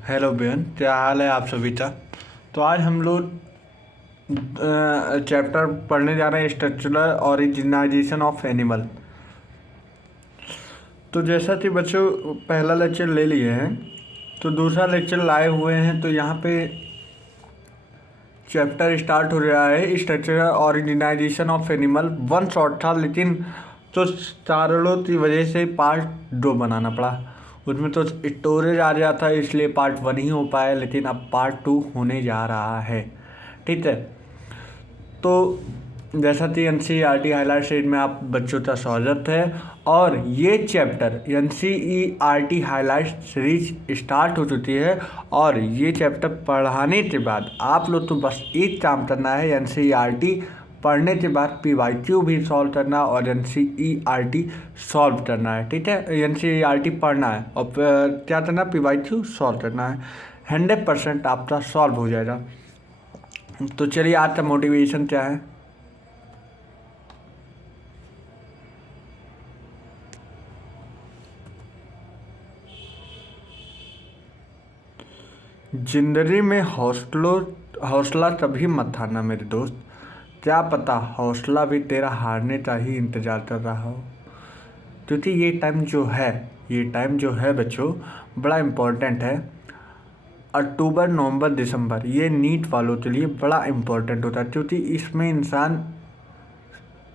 Hello Ben, क्या हाल है आप सभी का। तो आज हम लोग चैप्टर पढ़ने जा रहे हैं स्ट्रक्चरल ऑरिजिनाइजेशन ऑफ एनिमल। तो जैसा कि बच्चों पहला लेक्चर ले लिए हैं तो दूसरा लेक्चर लाए हुए हैं। तो यहाँ पे चैप्टर स्टार्ट हो रहा है structural organisation of animal. One shot था लेकिन तो चारों की वजह से पार्ट 2 बनाना पड़ा। उसमें तो स्टोरेज आ गया था इसलिए पार्ट 1 ही हो पाया, लेकिन अब पार्ट 2 होने जा रहा है। ठीक है। तो जैसा कि NCERT हाईलाइट सीरीज में आप बच्चों का स्वागत है। और ये chapter NCERT highlight series start हो चुकी है और ये चैप्टर पढ़ाने के बाद आप लोग तो बस एक काम करना है, NCERT पढ़ने के बाद PYQ भी सॉल्व करना और NCERT सॉल्व करना है। ठीक है, NCERT पढ़ना है और क्या करना, PYQ सॉल्व करना है। 100% आपका सॉल्व हो जाएगा। तो चलिए, आज का मोटिवेशन क्या है। जिंदगी में हौसला कभी मत हारना मेरे दोस्त। क्या पता हौसला भी तेरा हारने का ही इंतजार कर रहा हो। क्योंकि ये टाइम जो है बच्चों, बड़ा इम्पोर्टेंट है। अक्टूबर, नवंबर, दिसंबर ये नीट वालों के लिए बड़ा इम्पोर्टेंट होता है, क्योंकि इसमें इंसान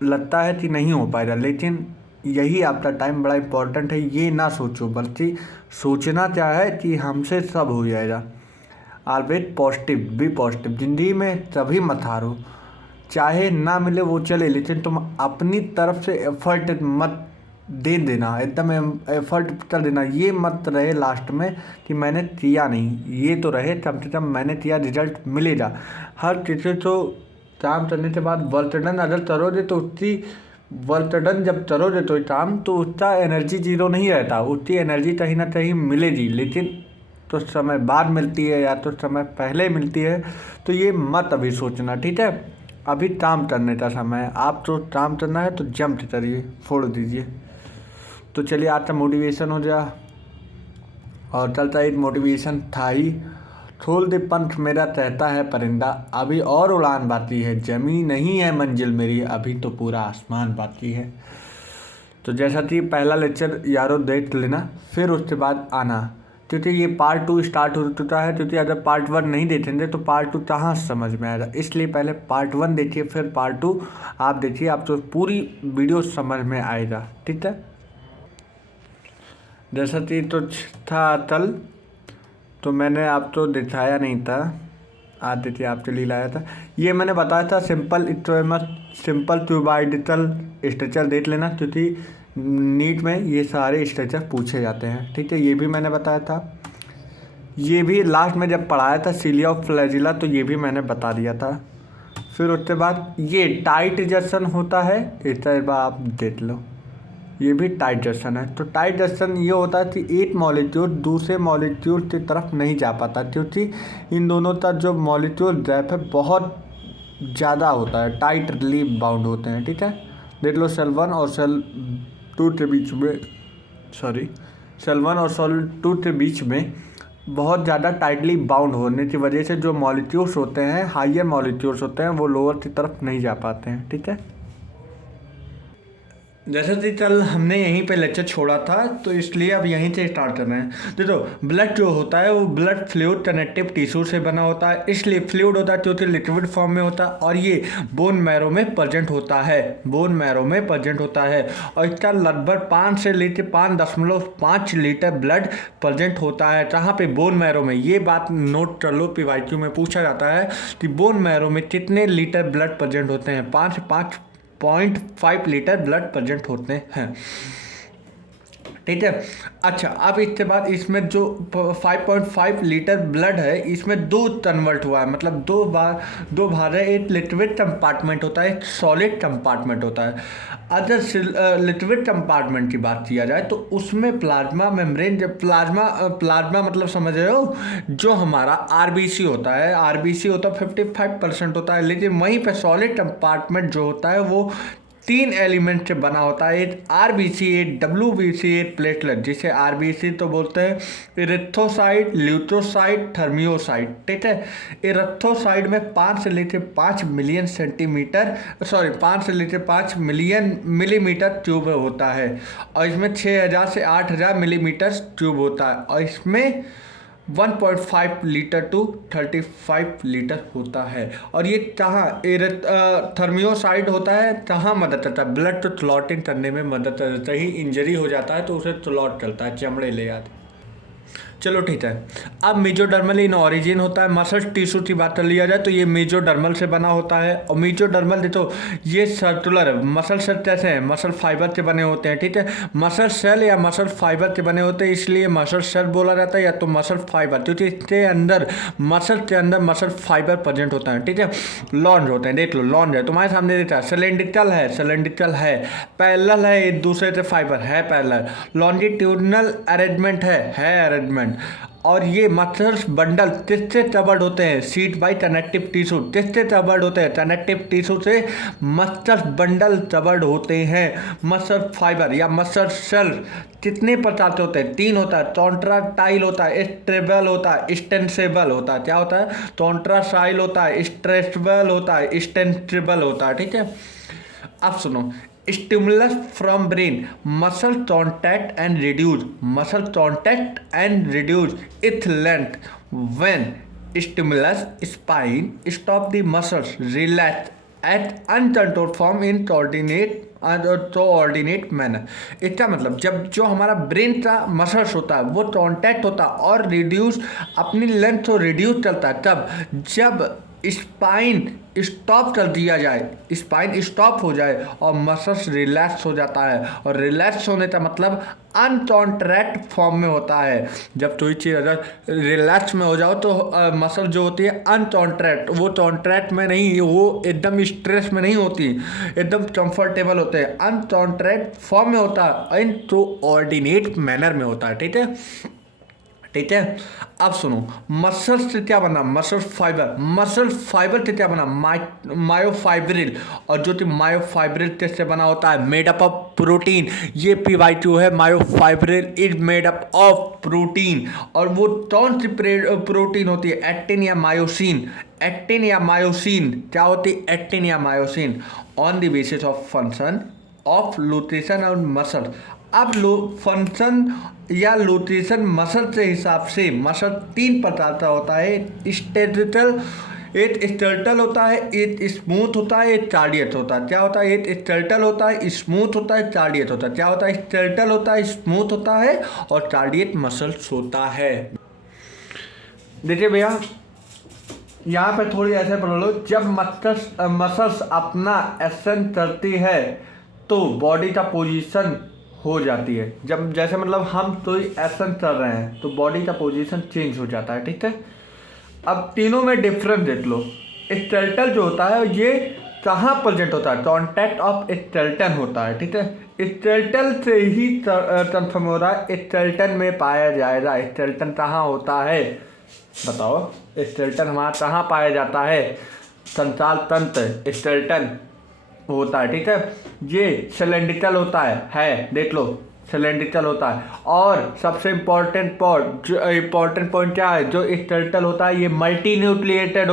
लगता है कि नहीं हो पाएगा, लेकिन यही आपका टाइम बड़ा इम्पोर्टेंट है। ये ना सोचो, बल्कि सोचना क्या है कि हमसे सब हो जाएगा। Always positive, be positive. ज़िंदगी में कभी मत हारो, चाहे ना मिले वो चले, लेकिन तुम अपनी तरफ से एफर्ट मत दे देना, एकदम एफर्ट कर देना। ये मत रहे लास्ट में कि मैंने किया नहीं, ये तो रहे कम से कम मैंने किया, रिजल्ट मिलेगा। हर किसी को काम करने के बाद वर्कडन अगर करोगे तो उतनी वर्कडन जब करोगे तो काम तो उतना एनर्जी जीरो नहीं रहता, उतनी एनर्जी कहीं ना कहीं मिलेगी, लेकिन तो समय बाद मिलती है या तो समय पहले मिलती है। तो ये मत अभी सोचना, ठीक है। अभी काम करने का समय है, आप तो काम करना है तो जंप करिए, फोड़ दीजिए। तो चलिए, आज का मोटिवेशन हो गया और चलता एक मोटिवेशन था ही। खोल दे पंख मेरा कहता है परिंदा, अभी और उड़ान बाकी है, जमीन नहीं है मंजिल मेरी, अभी तो पूरा आसमान बाकी है। तो जैसा कि पहला लेक्चर यारों देख लेना, फिर उसके बाद आना, क्योंकि ये पार्ट 2 स्टार्ट हो चुका है। क्योंकि अगर पार्ट 1 नहीं देखेंगे तो पार्ट 2 कहाँ समझ में आएगा, इसलिए पहले पार्ट 1 देखिए, फिर पार्ट 2 आप देखिए, आपको पूरी वीडियो समझ में आएगा। ठीक है। जैसा कि तो था कल, तो मैंने आपको दिखाया नहीं था, आज देखिए आपके लिए लाया था। ये मैंने बताया था सिंपल क्यूबॉइडल स्ट्रक्चर देख लेना, क्योंकि नीट में ये सारे स्ट्रक्चर पूछे जाते हैं। ठीक है, ये भी मैंने बताया था। ये भी लास्ट में जब पढ़ाया था सिलिया ऑफ फ्लैजिला, तो ये भी मैंने बता दिया था। फिर उसके बाद ये टाइट जंक्शन होता है, इस तरह आप देख लो, ये भी टाइट जंक्शन है। तो टाइट जंक्शन ये होता है कि एक मॉलिक्यूल दूसरे मॉलिक्यूल की तरफ नहीं जा पाता, क्योंकि इन दोनों का जो मॉलिक्यूल गैप है बहुत ज़्यादा होता है, टाइटली बाउंड होते हैं। ठीक है, देख लो सेल 1 और सेल 2 के बीच में, सेल 1 और सेल 2 के बीच में बहुत ज़्यादा टाइटली बाउंड होने की वजह से जो मॉलिक्यूल्स होते हैं, हायर मॉलिक्यूल्स होते हैं, वो लोअर की तरफ नहीं जा पाते हैं। ठीक है। जैसे कि कल हमने यहीं पे लेक्चर छोड़ा था, तो इसलिए अब यहीं से स्टार्ट कर रहे हैं। देखो, ब्लड जो होता है वो ब्लड फ्लूइड कनेक्टिव टिश्यू से बना होता है, इसलिए फ्लूइड होता है क्योंकि लिक्विड फॉर्म में होता है, और ये बोन मैरो में प्रेजेंट होता है, और इसका लगभग 5 से लेकर 5.5 लीटर ब्लड प्रेजेंट होता है। जहाँ पे बोन मैरो में, ये बात नोट कर लो, PYQ में पूछा जाता है कि बोन मैरो में कितने लीटर ब्लड प्रेजेंट होते हैं, 5.5 लीटर ब्लड प्रेजेंट होते हैं। ठीक है। अच्छा, अब इसके बाद इसमें जो 5.5 लीटर ब्लड है, इसमें दो कन्वर्ट हुआ है, मतलब दो भाग है। एक लिक्विड कंपार्टमेंट होता है, एक सॉलिड कंपार्टमेंट होता है। अगर लिक्विड कंपार्टमेंट की बात किया जाए तो उसमें प्लाज्मा मेम्ब्रेन, जब प्लाज्मा मतलब समझ रहे हो, जो हमारा आरबीसी होता है 55% होता है, लेकिन वहीं पे सॉलिड कंपार्टमेंट जो होता है वो 3 एलिमेंट से बना होता है। एक आरबीसी, एक डब्ल्यूबीसी, एक प्लेटलेट। जिसे आरबीसी तो बोलते हैं इरिथ्रोसाइट, ल्यूट्रोसाइट, थर्मियोसाइट, ठीक है। इरिथ्रोसाइट में 5 से लेकर 5 मिलियन सेंटीमीटर 5 से लेकर 5 मिलियन मिलीमीटर ट्यूब होता है, और इसमें 6000 से 8000 मिलीमीटर ट्यूब होता है, और इसमें 1.5 लीटर टू 35 लीटर होता है। और ये कहाँ थर्मियोसाइट होता है, कहाँ मदद करता है, ब्लड तो क्लॉटिंग करने में मदद करता है। ही इंजरी हो जाता है तो उसे क्लॉट चलता है, चमड़े ले आते हैं। चलो ठीक है। अब मेजोडर्मल इन ऑरिजिन होता है। मसल टिश्यू की बात कर लिया जाए तो ये मेजोडर्मल से बना होता है। और मेजोडर्मल देखो ये सर्कुलर है। मसल सेल कैसे हैं, मसल फाइबर से बने होते हैं, ठीक है। मसल सेल या मसल फाइबर से बने होते हैं, इसलिए मसल सेल बोला जाता है या तो मसल फाइबर, क्योंकि इसके अंदर मसल के अंदर मसल फाइबर प्रेजेंट होता है, ठीक है। लॉन्ज होते हैं, देख लो लॉन्ज है तुम्हारे सामने देता है। सिलेंड्रिकल है, पैरेलल है, एक दूसरे से फाइबर है पैरेलल। लॉन्जिट्यूडनल अरेंजमेंट है अरेंजमेंट। और ये मसल्स बंडल किससे कवर्ड होते हैं, सीट बाय कनेक्टिव टिश्यू। किससे कवर्ड होते हैं, कनेक्टिव टिश्यू से मसल्स बंडल कवर्ड होते हैं। मसल फाइबर या मसल सेल कितने प्रकार के होते हैं, 3 होता है। कॉन्ट्राक्टाइल होता है, स्ट्रेबल होता है, स्टेंसिबल होता है। क्या होता है, कॉन्ट्राक्टाइल होता है, स्ट्रेचबल होता है, स्टेंसिबल होता है, ठीक है। अब सुनो, stimulus from brain, muscle contact and reduce its length when stimulus spine stop the muscles relax at uncontrolled form in coordinate manner. इसका मतलब जब जो हमारा ब्रेन का मसल्स होता है वो कॉन्टैक्ट होता है और रिड्यूस अपनी लेंथ को रिड्यूस करता है, तब जब स्पाइन स्टॉप कर दिया जाए, स्पाइन स्टॉप हो जाए और मसल्स रिलैक्स हो जाता है। और रिलैक्स होने का मतलब अनकॉन्ट्रैक्ट फॉर्म में होता है। जब कोई चीज़ अगर रिलैक्स में हो जाओ तो मसल जो होती है अनकॉन्ट्रैक्ट, वो कॉन्ट्रैक्ट में नहीं, वो एकदम स्ट्रेस में नहीं होती, एकदम कंफर्टेबल होते हैं। अनकॉन्ट्रैक्ट फॉर्म में होता है, इन कोऑर्डिनेट मैनर में होता है, ठीक है। अब सुनो, मसल से क्या बना, मसल फाइबर से क्या बना, मायोफाइब्रिल। और जो कि मायोफाइब्रिल से बना होता है, मेड अप ऑफ प्रोटीन। ये PY2 है, myofibril is made up of protein. और वो कौन सी प्रोटीन होती है, एक्टिन या मायोसिन। क्या होती है, एक्टिन या myosin. On the basis of function of nutrition और मसल। अब फंक्शन या न्यूट्रिशन मसल के हिसाब से मसल 3 प्रकार का होता है। एक स्केलेटल होता है, एक स्मूथ होता है, एक कार्डियक होता है। क्या होता है, एक स्केलेटल होता है, स्मूथ होता है, कार्डियक होता है। क्या होता है, स्केलेटल होता है, स्मूथ होता है और कार्डियक मसल्स होता है। देखिए भैया यहाँ पे थोड़ी ऐसे पढ़ लो, जब मसल्स अपना एक्शन करती है तो बॉडी का पोजीशन हो जाती है। जब जैसे मतलब हम कोई एक्शन कर रहे हैं तो बॉडी का पोजीशन चेंज हो जाता है, ठीक है। अब तीनों में डिफरेंस देख लो। स्केलेटल जो होता है ये कहाँ प्रेजेंट होता है, कॉन्टैक्ट ऑफ स्केलेटन होता है, ठीक है। स्केलेटल से ही कंफर्म हो रहा है, स्केलेटन में पाया जाएगा। स्केलेटन कहाँ होता है बताओ, स्केलेटन हमारा कहाँ पाया जाता है, संचाल तंत्र स्केलेटन होता है, ठीक है। ये सिलेंड्रिकल होता है देख लो, सिलेंड्रिकल होता है। और सबसे इम्पोर्टेंट पॉइंट क्या है, जो स्केलेटल होता है ये मल्टी न्यूक्लिएटेड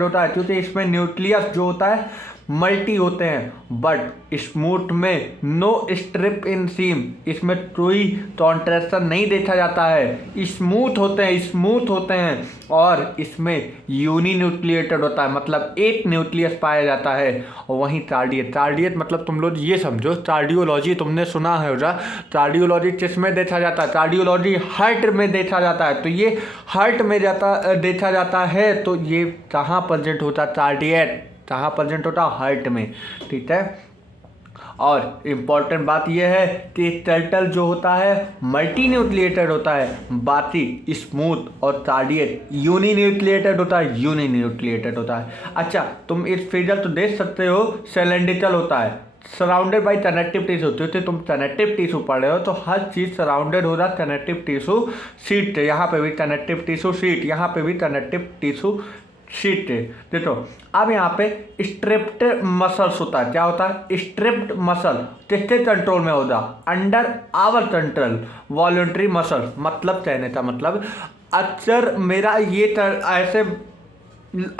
होता है, क्योंकि इसमें न्यूक्लियस जो होता है मल्टी होते हैं। बट स्मूथ में नो स्ट्रिप इन सीम, इसमें कोई कॉन्ट्रैक्शन नहीं देखा जाता है, स्मूथ होते हैं। और इसमें यूनिन्यूक्लिएटेड होता है, मतलब एक न्यूक्लियस पाया जाता है। और वहीं कार्डियक मतलब तुम लोग ये समझो, कार्डियोलॉजी तुमने सुना है होगा, कार्डियोलॉजी किसमें देखा जाता है, कार्डियोलॉजी हार्ट में देखा जाता है। तो ये हार्ट में देखा जाता है, तो ये कहाँ प्रेजेंट होता है, कार्डियक कहाँ प्रेजेंट होता है, हार्ट में, ठीक है। और इम्पॉर्टेंट बात यह है कि स्केलेटल जो होता है मल्टी न्यूक्लिएटेड होता है, बाकी स्मूथ और कार्डियक यूनिन्यूक्लिएटेड होता है। अच्छा, तुम इस फिगर तो देख सकते हो, सिलेंड्रिकल होता है, सराउंडेड बाई कनेक्टिव टिश्यू। क्योंकि तुम कनेक्टिव टिश्यू पढ़ रहे हो तो हर चीज़ सराउंडेड हो रहा कनेक्टिव टिश्यू सीट। यहाँ पे भी कनेक्टिव टिश्यू सीट, यहाँ पे भी कनेक्टिव टिश्यू सीटेड। देखो अब यहाँ पे स्ट्रिप्ड मसल्स होता है, क्या होता है स्ट्रिप्ड मसल, किसके कंट्रोल में होगा, under our control voluntary muscle, मतलब कहने का मतलब अक्सर मेरा ये ऐसे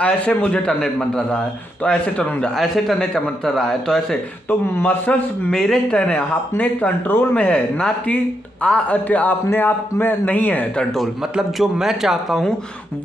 ऐसे मुझे टर्नेट मन रहा है तो ऐसे टरूंगा, ऐसे टर्ने का मन रहा है तो ऐसे, तो मसल्स मेरे टर्न है, अपने कंट्रोल में है, ना कि अपने आप में नहीं है कंट्रोल, मतलब जो मैं चाहता हूँ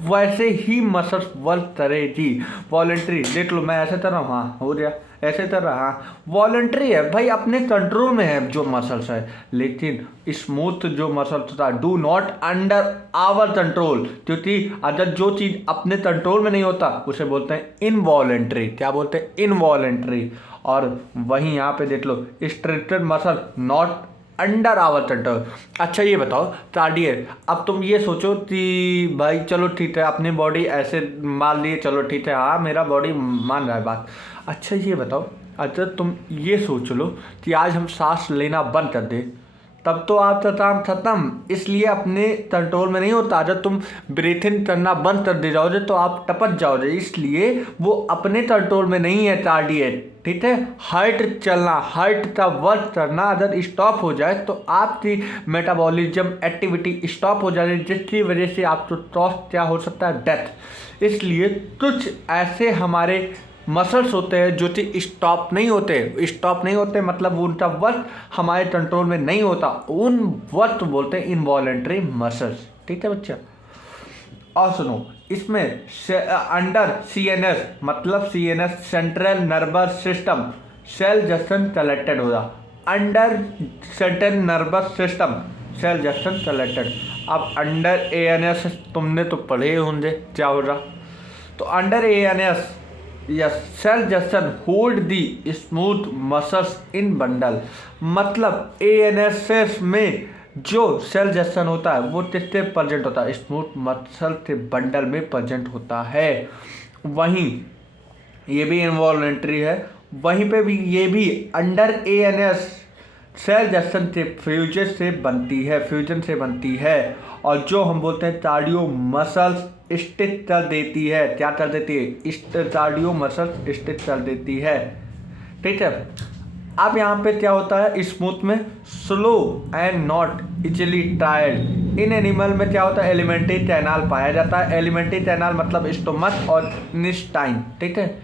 वैसे ही मसल्स वर्क करेगी। वॉलंटरी देख लो, मैं ऐसे कर रहा हूँ, हाँ हो गया, ऐसे कर रहा, हाँ वॉलंटरी है भाई, अपने कंट्रोल में है जो मसल्स है। लेकिन स्मूथ जो मसल्स होता है do not under our control, क्योंकि अगर जो चीज़ अपने कंट्रोल में नहीं होता उसे बोलते हैं इनवॉलेंट्री। क्या बोलते हैं, इनवॉलेंट्री। और वहीं यहाँ पे देख लो striated muscle not under our control. अच्छा ये बताओ कार्डियक, अब तुम ये सोचो कि भाई चलो ठीक है अपनी बॉडी ऐसे मान लिए, चलो ठीक है हाँ मेरा बॉडी मान रहा है बात। अच्छा ये बताओ अगर तुम ये सोच लो कि आज हम सांस लेना बंद कर दें, तब तो आपका काम खत्म, इसलिए अपने कंट्रोल में नहीं होता। जब तुम ब्रीथिंग करना बंद कर दे जाओगे तो आप टपक जाओगे, इसलिए वो अपने कंट्रोल में नहीं है कार्डियक। ठीक है, हार्ट चलना, हार्ट का वर्क करना अगर स्टॉप हो जाए तो आपकी मेटाबॉलिज्म एक्टिविटी स्टॉप हो जाए, जिसकी वजह से आपको क्या हो सकता है, डेथ। इसलिए कुछ ऐसे हमारे मसल्स होते हैं जो कि स्टॉप नहीं होते मतलब उनका वर्क हमारे कंट्रोल में नहीं होता, उन वर्क बोलते हैं इनवॉलेंट्री मसल्स। ठीक है बच्चा, और सुनो इसमें अंडर सीएनएस, मतलब CNS central nervous system, cell junction collected होगा, under central nervous system cell junction collected. अब अंडर एएनएस तुमने तो पढ़े होंगे क्या हो रहा, तो under ANS yes cell junction hold the smooth muscles in bundle, मतलब एएनएस में जो सेल जंक्शन होता है वो किससे प्रेजेंट होता है, स्मूथ मसल के बंडल में प्रेजेंट होता है। वहीं ये भी इनवॉलेंट्री है, वहीं पे भी ये भी अंडर एएनएस सेल जंक्शन से फ्यूजन से बनती है, और जो हम बोलते हैं कार्डियो मसल्स स्टिच कर देती है, क्या कर देती है, कार्डियो मसल्स स्टिच कर देती है। ठीक है, अब यहाँ पे क्या होता है स्मूथ में, slow and not easily tired. In animal में क्या होता है, एलिमेंट्री कैनाल पाया जाता है, एलिमेंट्री कैनाल मतलब स्टोमक और इंटेस्टाइन। ठीक है,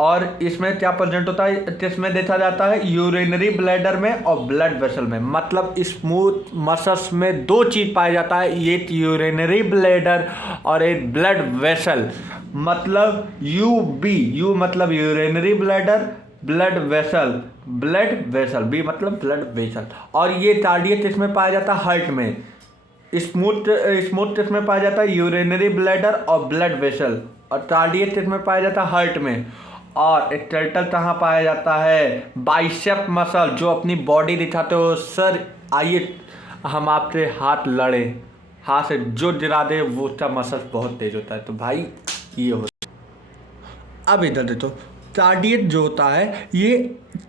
और इसमें क्या प्रेजेंट होता है, किसमें देखा जाता है, यूरिनरी ब्लैडर में और ब्लड वेसल में। मतलब स्मूथ मसल्स में दो चीज पाया जाता है, एक यूरिनरी ब्लैडर और एक ब्लड वेसल। मतलब यू मतलब urinary bladder, blood vessel B मतलब ब्लड वेसल। और ये कार्डियक किसमें पाया जाता है, हार्ट में। स्मूथ किसमें पाया जाता है, यूरिनरी ब्लैडर और ब्लड वेसल। और कार्डियक किसमें पाया जाता है, हार्ट में। और स्केलेटल कहाँ पाया जाता है, बाइसेप मसल, जो अपनी बॉडी दिखाते हो। सर आइए हम आपसे हाथ लड़े, हाथ से जो गिरा दे वो उसका मसल बहुत तेज होता है, तो भाई ये होता है। अब इधर देखो कार्डियक जो होता है ये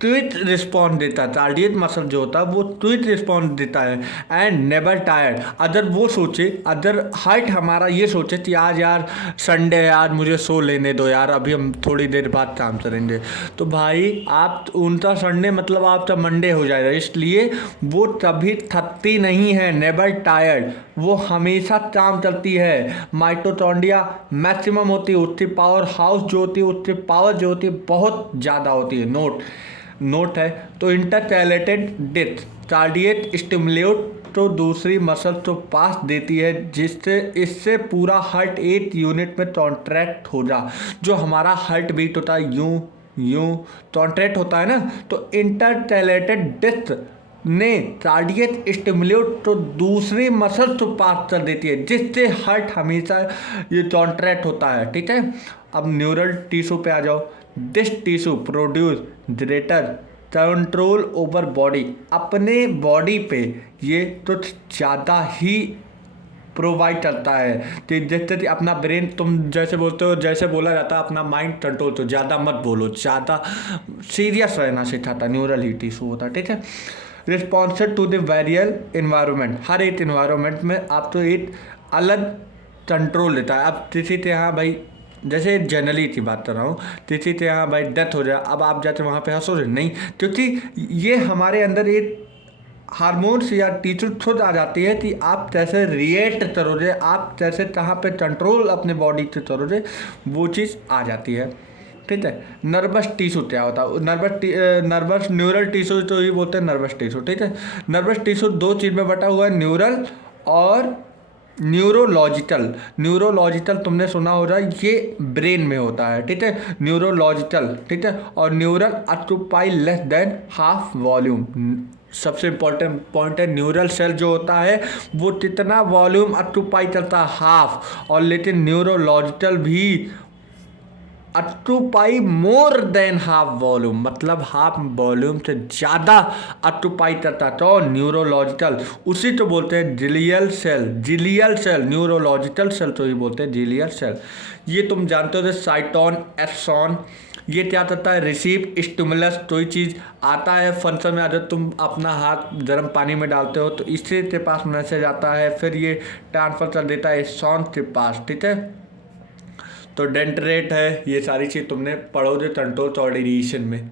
क्विक रिस्पॉन्स देता है, कार्डियक मसल जो होता है वो क्विक रिस्पॉन्स देता है एंड नेवर टायर्ड। अगर वो सोचे, अगर हार्ट हमारा ये सोचे कि आज यार संडे है, आज मुझे सो लेने दो यार, अभी हम थोड़ी देर बाद काम करेंगे, तो भाई आप उनका संडे मतलब आपका मंडे हो जाएगा। इसलिए वो कभी थकती नहीं है, नेवर टायर्ड, वो हमेशा काम करती है। माइटोकॉन्ड्रिया मैक्सिमम होती है, उसकी पावर हाउस जो होती है, उसकी पावर जो होती है बहुत ज़्यादा होती है। नोट है तो इंटरकैलेटेड डेथ, कार्डियक स्टिमुलेट तो दूसरी मसल तो पास देती है, जिससे इससे पूरा हार्ट 8 यूनिट में कॉन्ट्रैक्ट हो जा। जो हमारा हार्ट बीट होता है यूं कॉन्ट्रैक्ट होता है ना, तो इंटरकैलेटेड डेथ ने कार्डियक स्टिमुलेट तो दूसरी मसल तो पास कर देती है, जिससे हार्ट हमेशा ये कॉन्ट्रैक्ट होता है। ठीक है, अब न्यूरल टिश्यू पे आ जाओ। This tissue produce greater control over body, अपने बॉडी पे ये तो ज़्यादा ही प्रोवाइड करता है कि जैसे कि अपना ब्रेन, तुम जैसे बोलते हो, जैसे बोला जाता है अपना माइंड कंट्रोल, तो ज़्यादा मत बोलो, ज़्यादा सीरियस रहना सिखाता, न्यूरल ही टिश्यू होता है। ठीक है, रिस्पॉन्सिव टू द वेरियल इन्वायरमेंट, हर एक इन्वायरमेंट में आप तो एक अलग कंट्रोल देता है। अब किसी के यहाँ भाई जैसे जनरली की बात कर रहा हूँ, किसी से यहाँ भाई डेथ हो जाए, अब आप जाते वहाँ पे हंसोगे नहीं, क्योंकि ये हमारे अंदर एक हार्मोन्स या टीचर खुद आ जाती है कि आप कैसे रिएक्ट करोगे, आप कैसे कहाँ पे कंट्रोल अपने बॉडी से करोगे, वो चीज़ आ जाती है। ठीक है। नर्वस टिश्यू क्या होता है? नर्वस न्यूरल टिश्यू तो ही बोलते हैं नर्वस टिश्यू। ठीक है। नर्वस टिश्यू दो चीज़ में बटा हुआ है, न्यूरल और न्यूरोलॉजिकल। न्यूरोलॉजिकल तुमने सुना होगा, ये ब्रेन में होता है। ठीक है। न्यूरोलॉजिकल, ठीक है। और neural occupy less than half volume. सबसे इम्पोर्टेंट पॉइंट है, न्यूरल सेल जो होता है वो कितना वॉल्यूम ऑक्यूपाई करता है, हाफ। और लेकिन न्यूरोलॉजिकल भी occupy more than half volume, मतलब हाफ वॉल्यूम से ज़्यादा ऑक्यूपाई करता। तो न्यूरोलॉजिकल उसी तो बोलते हैं जिलियल सेल। जिलियल सेल, न्यूरोलॉजिकल सेल तो ही बोलते हैं जिलियल सेल। ये तुम जानते हो, साइटोन एक्सॉन, ये क्या करता है, रिसीव स्टिमुलस। कोई चीज़ आता है फंक्शन में, अगर तुम अपना हाथ गर्म पानी में डालते हो तो इससे के पास मैसेज आता है, फिर ये ट्रांसफर कर देता है एक्सॉन के पास। ठीक है। तो डेंटरेट है, ये सारी चीज़ तुमने पढ़ोगे कंट्रोल कोऑर्डिनेशन में।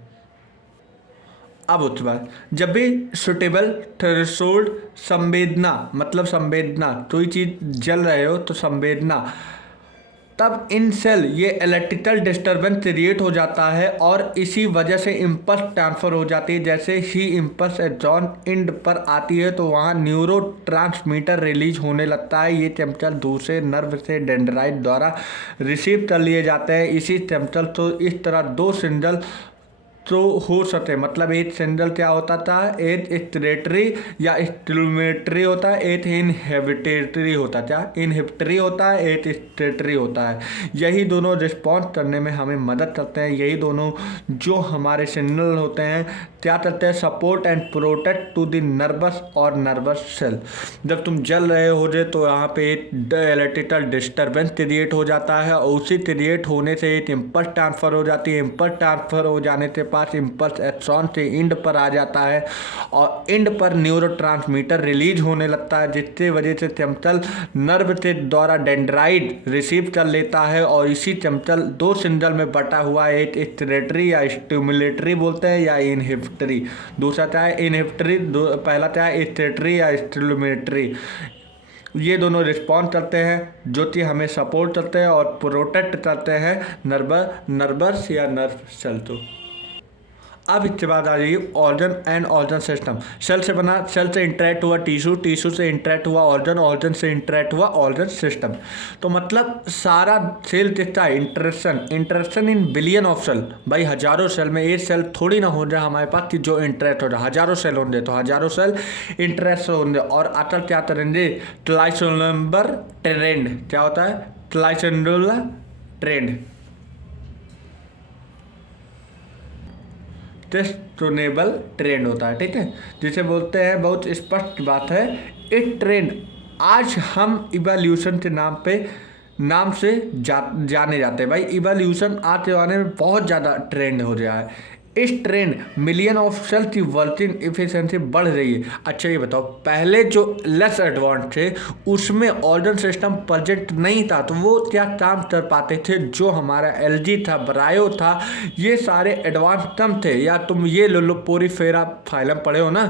अब उसके बाद जब भी सुटेबल थ्रेशोल्ड संवेदना, मतलब संवेदना, कोई चीज़ जल रहे हो तो संवेदना, तब इन सेल ये इलेक्ट्रिकल डिस्टर्बेंस क्रिएट हो जाता है और इसी वजह से इम्पल्स ट्रांसफर हो जाती है। जैसे ही इम्पल्स एक्सॉन एंड पर आती है तो वहाँ न्यूरो ट्रांसमीटर रिलीज होने लगता है। ये केमिकल दूसरे नर्व से डेंड्राइट द्वारा रिसीव कर लिए जाते हैं। इसी केमिकल तो इस तरह दो सिग्नल तो हो सके, मतलब एक सिग्नल क्या होता था, एक एक्सक्रेटरी या स्टिमुलेटरी होता है, एक इनहिबिटरी होता है। क्या इनहिबिटरी होता है, एक एक्सक्रेटरी होता है। यही दोनों रिस्पॉन्स करने में हमें मदद करते हैं। यही दोनों जो हमारे सिग्नल होते हैं क्या करते हैं, support and protect to the nervous और नर्वस सेल। जब तुम जल रहे हो जे तो यहाँ पे एक इलेक्ट्रिकल डिस्टर्बेंस क्रिएट हो जाता है और उसी क्रिएट होने से एक इम्पल्स ट्रांसफर हो जाती है। इम्पल्स ट्रांसफर हो जाने से पास इम्पल्स एक्सॉन से इंड पर आ जाता है और इंड पर न्यूरोट्रांसमीटर रिलीज होने लगता है, जिससे वजह से चमचल नर्व के द्वारा डेंड्राइट रिसीव कर लेता है। और इसी चमचल दो सिग्नल में बटा हुआ है, एक एक्सक्रेटरी या स्टिमुलेटरी बोलते हैं या इनहिबिटरी। दूसरा क्या है, इनहिबिटरी। पहला क्या है, एक्सक्रेटरी या स्टिमुलेटरी। ये दोनों रिस्पॉन्स करते हैं जो कि हमें सपोर्ट करते हैं और प्रोटेक्ट करते हैं नर्वस या नर्व सेल। तो अब इसके बाद आ जाइए organ and organ system. Cell से बना, सेल से इंटरेक्ट हुआ टिश्यू, टिश्यू से इंटरेक्ट हुआ ऑर्गन, ऑर्गन से इंटरेक्ट हुआ ऑर्गन सिस्टम। तो मतलब सारा सेल कितना है, interaction in billion of cell. भाई हजारों सेल में एक सेल थोड़ी ना हो जाए हमारे पास कि जो इंटरेक्ट हो जाए, हजारों सेल होंगे तो हजारों सेल इंटरेक्ट होंगे। और अटल क्या करेंगे, ट्राइसोलम्बर ट्रेंड। क्या होता है, ट्राइसोलम्बर ट्रेंड, टेस्टोनेबल ट्रेंड होता है। ठीक है, जिसे बोलते हैं, बहुत स्पष्ट बात है, एक ट्रेंड आज हम इवोल्यूशन के नाम से जाने जाते हैं। भाई इवोल्यूशन आज के ज़माने में बहुत ज़्यादा ट्रेंड हो गया है। इस ट्रेंड मिलियन ऑफ सेल की वर्किंग एफिशिएंसी बढ़ रही है। अच्छा ये बताओ, पहले जो लेस एडवांस थे उसमें ऑर्गन सिस्टम प्रेजेंट नहीं था, तो वो क्या काम कर पाते थे? जो हमारा एलजी था, ब्रायो था, ये सारे एडवांस कम थे। या तुम ये लो लो पोरीफेरा फाइलम पढ़े हो ना,